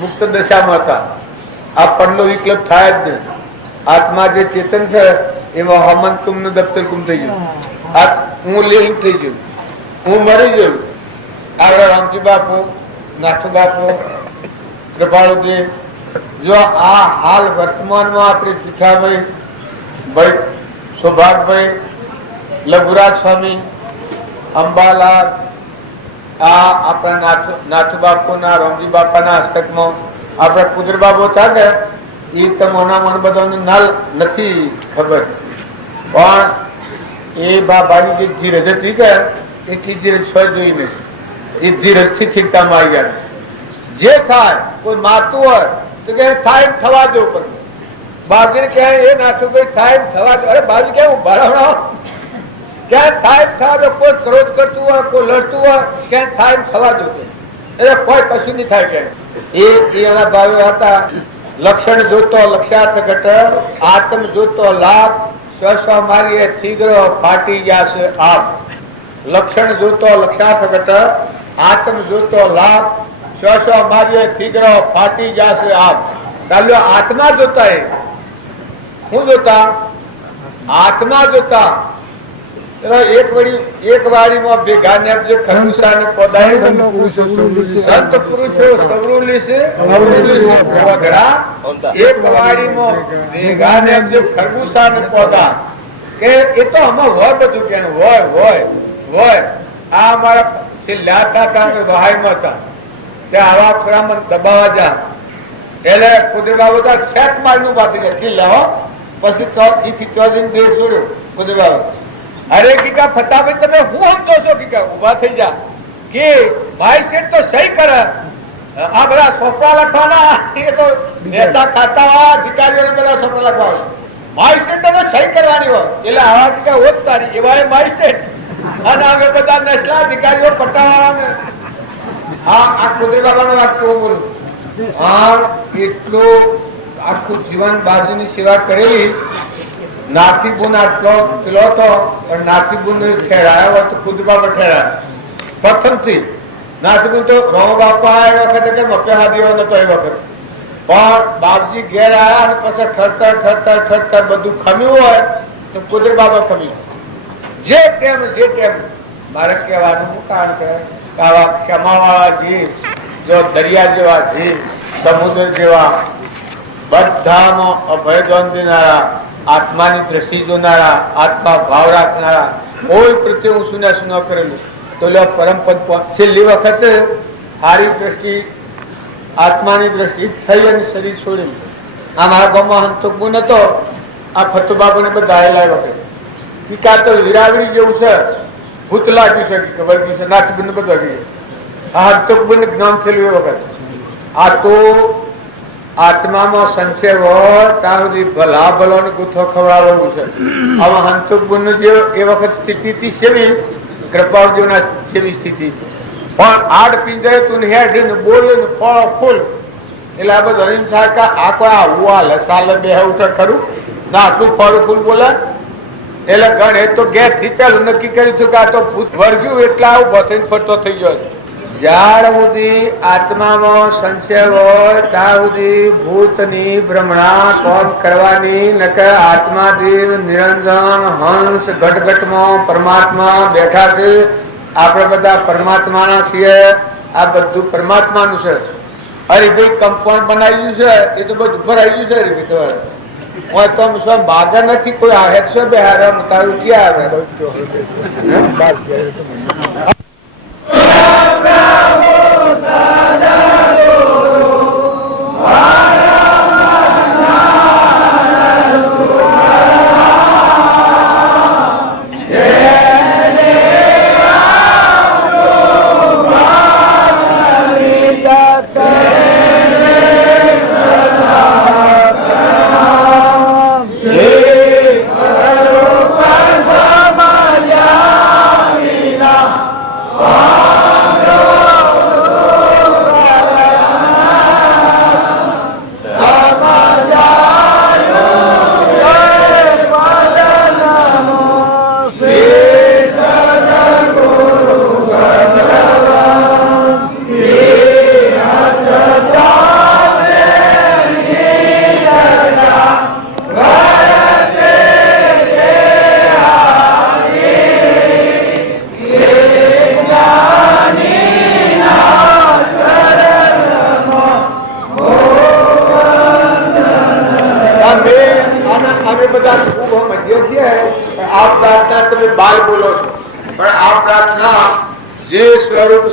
મુક્ત દશામાં હતા. આ પડલો વિકલ્પ થાય જ નહીં. આત્મા જે ચેતન છે એમાં હમન તુમનું દફતર કુમ થઈ ગયું. હું લીન થઈ ગયું, હું મરી ગયેલું. આપણા રામજી બાપુ, નાથુ બાપુ, કૃપાળુદેવ જો આ હાલ વર્તમાનમાં આપણે શિખાભાઈ ભાઈ, સૌભાગભાઈ, લઘુરાજ સ્વામી, અંબાલાલ આ આપણા નાથુ બાપુના રામજી બાપાના હસ્તકમાં આપણા કુદર બાબુ હતા ને એ તમોના મન બધાને નાલ નથી ખબર પણ એ બાબાની જે ધીરજ હતી કે એટલી ધીરજ છ જોઈ નહીં. એ ધીરજથી ઠીકતામાં આવી ગયા. જે થાય કોઈ મારતું હોય તો કે થાય થવા દો પર બાજુ ક્યાંય એ નાથું કોઈ થાય થવા દો. અરે બાજુ ક્યાં ભરાવડા ક્યાં થાય થવા દો. કોઈ ક્રોધ કરતું હોય, કોઈ લડતું હોય ક્યાં થાય થવા દો. એટલે કોઈ કશું નહીં થાય ક્યાંય. એના ભાઈઓ હતા. લક્ષણ જોતો લક્ષાર્થ ઘટ, આત્મ જોતો લાભ, સ્વ મારીએ થીગ્ર ફાટી જશે આપ. લક્ષણ જોતો લક્ષાર્થ ઘટ, આત્મ જોતો લાભ, સ્વ મારીએ થીગ્ર ફાટી જશે આપ. ચાલો આત્મા જોતા એ શું જોતા? આત્મા જોતા. એક વાડીમાં ભેગા ને ખરબૂચા ને પૌધા સંત પુરુષો સવરુલી છે પૌધા. એક વાડીમાં ભેગા ને ખરબૂચા ને પૌધા કે એ તો આમાં હોય બધું કે હોય. આ અમારા છેલ્લા હતા વહાઈમાં હતા ત્યાં આવા ખોરામાં દબાવા જા એટલે કુદરત બાબુ સેટ માર નું બાકી છેલ્લા હો પછી તો એથી તો બે છોડ્યો કુદરત બાબુ અરે કીકા ફતાભાઈ તમે હું સમજો છો કીકા ઉભા થઈ જા કે ભાઈ શેઠ તો સહી કરે આ બધા સોપડા લખવાના એ તો નેસા ખાતા અધિકારીઓને બધા સોપડા લખવા ભાઈ શેઠ તો સહી કરવાની હોય એટલે આવા કીકા હોત તારી એવા ભાઈ શેઠ અને અમે બધા નેસલા અધિકારીઓ પટાવાળાને આ કુદરી બાબાનો વાત કેવું બોલું એટલું આખું જીવન બાજુની સેવા કરેલી નાથીબુન આટલો પેલો હતો પણ નાથીબુન ઠેરાયો હોય તો કુદરી બાબા ઠેરાય પ્રથમથી નાથીબુન તો રોમ બાપા એ વખતે કે મપ્યા હાદીઓ નતો એ વખતે પણ બાપજી ઘેર આવ્યા અને પછી ઠરતર બધું ખમ્યું હોય તો કુદરી બાબા ખમ્યું જે ટેમ મારે કહેવાનું શું કારણ છે આવા ક્ષમાવાળા જીવ જો દરિયા જેવા જીવ સમુદ્ર જેવા બધામાં અભયદાન દેનારા આત્માની દ્રષ્ટિ જોનારા આત્મા ભાવ રાખનારા કોઈ પ્રત્યે હું સુના કરેલું તો પરમ પદ છેલ્લી વખતે સારી દ્રષ્ટિ આત્માની દ્રષ્ટિ થઈ અને શરીર છોડેલું આ મારા ગામમાં હંતકબુન હતો આ ફતુબાબુને બધા આવેલા વખતે ટીકા તો વીરાવરી જેવું છે ભૂત લાગ્યું છે ખબર ગયું છે નાથબુન બધું વાગી આ હંતકબુન જ્ઞાન થયેલું એ વખત આ તો આત્મામાં સંશય હોય ત્યાં સુધી ભલા ભલો ને ગુથો ખવડાવવું છે આવા હંતકબુન જે એ વખત સ્થિતિ હતી સેવી કૃપાળજીના જેવી સ્થિતિ પણ આડ પિંજરે તું હેડ બોલે ને ફળો ફૂલ એટલે આ બધું અનિમ થાય કે આ કોઈ આવું આ લસાલ બે ઉઠે ખરું ના આટલું ફળ ફૂલ બોલે એટલે ગણ એ તો ગેસ થી પેલું નક્કી કર્યું હતું કે આ તો ભૂત વર્ગ્યું એટલે આવું બથીને ફરતો થઈ ગયો જ્યાર સુધી આત્મામાં સંશય હોય ત્યાં સુધી ભૂતની ભ્રમણા કોમ કરવાની નકર આત્માદેવ નિરંજન હંસ ઘટઘટમાં પરમાત્મા બેઠા છે આપણે બધા પરમાત્માના છીએ આ બધું પરમાત્માનું છે હરિભાઈ કમ્પાઉન્ડ બનાવ્યું છે એ તો બધું ભરાઈ ગયું છે હરિભાઈ તો શું બાગર નથી કોઈ હેડસો બે હારે તારું ક્યાં આવે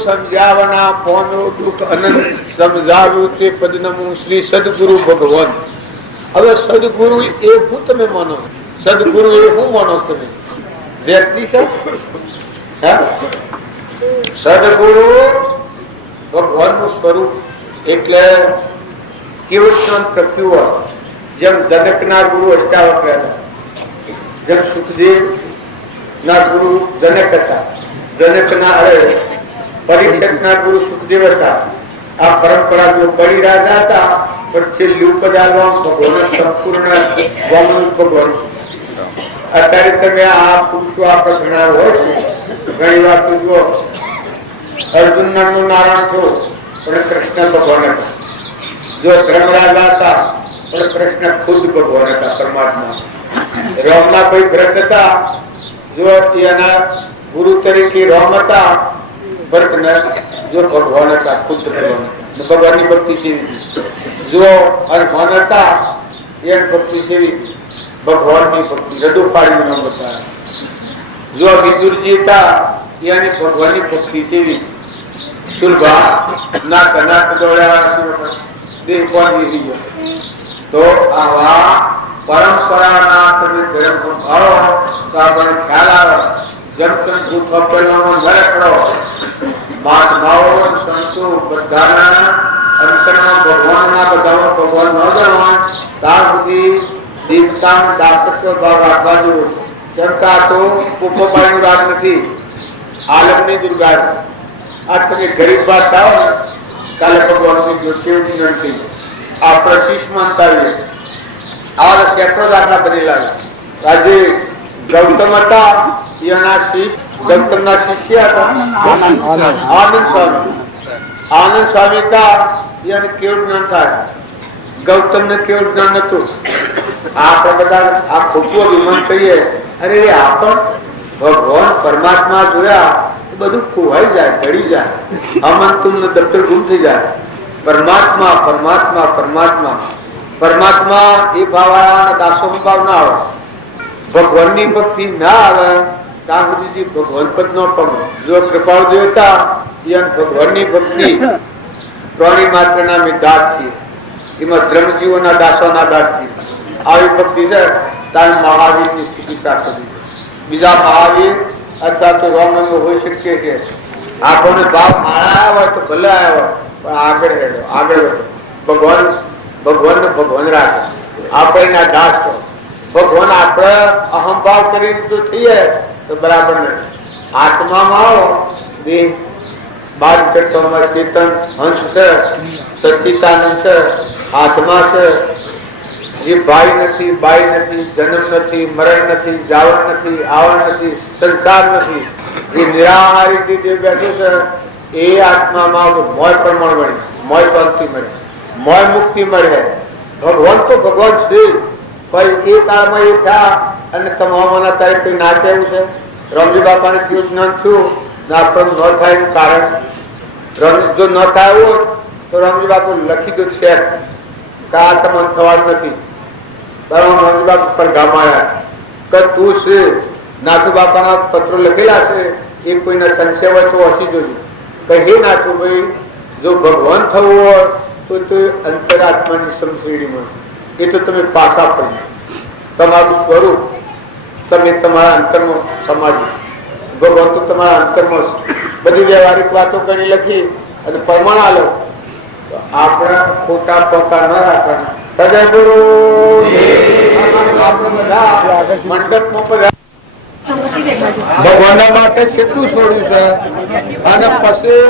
સમજાવના પોનો દુઃખ અનંત સમજાવ્યું તે પદનમું શ્રી સદગુરુ ભગવાન હવે સદગુરુ એ હું તમે માનો સદગુરુ એ હું માનો તમે વ્યક્તિ છે સદગુરુ ભગવાન નું સ્વરૂપ એટલે કેવું પ્રત્યુ જેમ જનક ના ગુરુ અષ્ટાવક્ર હતા જેમ સુખદેવ ના ગુરુ જનક હતા જનક ના પરીક્ષક ના ગુરુ સુખદેવ હતા આ પરંપરા જો બળી રાજા હતા પણ છેલ્લું પદ ભગવાન સંપૂર્ણ ભગવાન અત્યારે તમે આ પુરુષો આપણે ઘણા હોય છે ઘણી વાર તો જો અર્જુન નામનું નારાયણ થયો પણ કૃષ્ણ ભગવાન હતા જો ધર્મરાજા હતા પણ કૃષ્ણ ખુદ ભગવાન હતા પરમાત્મા રામ ના કોઈ વ્રત હતા જો એના ગુરુ તરીકે રામ હતા જો ભગવાન હતા ખુદ ભગવાન ની ભક્તિ સેવી જો હનુમાન હતા એ ભક્તિ સેવી ભગવાન ની ભક્તિ રડુ પાડી નામ હતા જો વિદુરજી હતા એની ભગવાન ની ભક્તિ સેવી સુલભા નાક દોડ્યા તો આવા પરંપરાના તમે ધર્મ સંભાળો તો આપણને ખ્યાલ આવે. જેમ તેમ ભૂત આપેલાનો ન કરો. મહાત્માઓ સંતો બધાના અંતરમાં ભગવાનના બધામાં ભગવાન ન જણવાય ત્યાં સુધી દીપતા દાસત્વ ભાવ રાખવા જોઈએ. કેમ કે આ તો પોપોબાઈનું રાગ નથી, આલમની દુર્ગા. આ તમે ગરીબ વાત થાવ ને કાલે ભગવાનની જ્યોતિ નથી. આ પ્રતિષ્ઠ માનતા આવા સેંકડો દાખલા બનેલા. આજે ગૌતમ હતા, એના ગૌતમના શિષ્ય હતા આનંદ સ્વામી. આનંદ સ્વામી હતા, એને કેવું જ્ઞાન થાય, ગૌતમ ને કેવું જ્ઞાન નતું. આપણે બધા આ ખોટું અભિમાન કહીએ, અરે આ પણ ભગવાન પરમાત્મા જોયા બધું ખોવાઈ જાય, ઘડી જાય, અમંતુમ ને દફતર ગુમ થઈ જાય. પરમાત્મા પરમાત્મા પરમાત્મા પરમાત્મા એ ભાવ દાસો ભાવ ના આવે. ભગવાનની ભક્તિ ના આવે ત્યાં સુધી ભગવાન પદ ન પમે. જો કૃપાળુ દેવતા ભગવાનની ભક્તિ પ્રાણી માત્ર ના દાસ છે, એમાં ધર્મજીવોના દાસોના દાસ છે. આવી ભક્તિ છે ત્યારે મહાવીર ની સ્થિતિ પ્રાપ્ત થઈ. બીજા મહાવીર અથવા તો રોમંગ હોઈ શકીએ છે. આપણને ભાવ આયા હોય તો ભલે આવ્યા હોય, પણ આગળ હેડો, આગળ વધો. ભગવાન ભગવાન ને ભગવાન રાખે. આપણે દાસ તો ભગવાન આપણે અહંભાવ કરી જો થઈએ તો બરાબર નથી. આત્મામાં આવો, દેહ બાદ કરતા ચેતન હંસ છે, સચિતાનંદ છે, આત્મા છે. જે ભાઈ નથી, બાઈ નથી, જન્મ નથી, મરણ નથી, જાવણ નથી, આવણ નથી, સંસાર નથી. જે નિરાહારી જે બેઠું છે એ આત્મામાં મોય પ્રમાણ મળે, મોય શાંતિ મળે, મોય મુક્તિ મળે. ભગવાન તો ભગવાન છે, પણ એ કાળમાં એ થયા અને તમામાના તારીખ કોઈ ના થયું છે. રમજી બાપાને કેવું જ્ઞાન થયું ના પણ ન થાય એનું કારણ. જો ન થાય હોય તો રમજી બાપુ લખી દો છે કે આ તમને થવાનું નથી. રમજી બાપુ પર ગામાયા કે તું છે. નાથુ બાપાના પત્રો લખેલા છે, એ કોઈને સંશય હોય તો વાંચી જોજો. કહે નાથુ ભાઈ, જો ભગવાન થવું હોય તો અંતરાત્માની સમશ્રેણીમાં, એ તો તમે પાછા પડી તમારું સ્વરૂપ તમે તમારા અંતરમાં સમાજો. ભગવાન તો તમારા અંતરમાં બધી વ્યવહારિક વાતો કરી લખી અને પ્રમાણ આલો તો આપણે ખોટા પોતા ન રાખવાના. મંડપમાં બધા ભગવાનના માટે કેટલું છોડ્યું છે અને પછી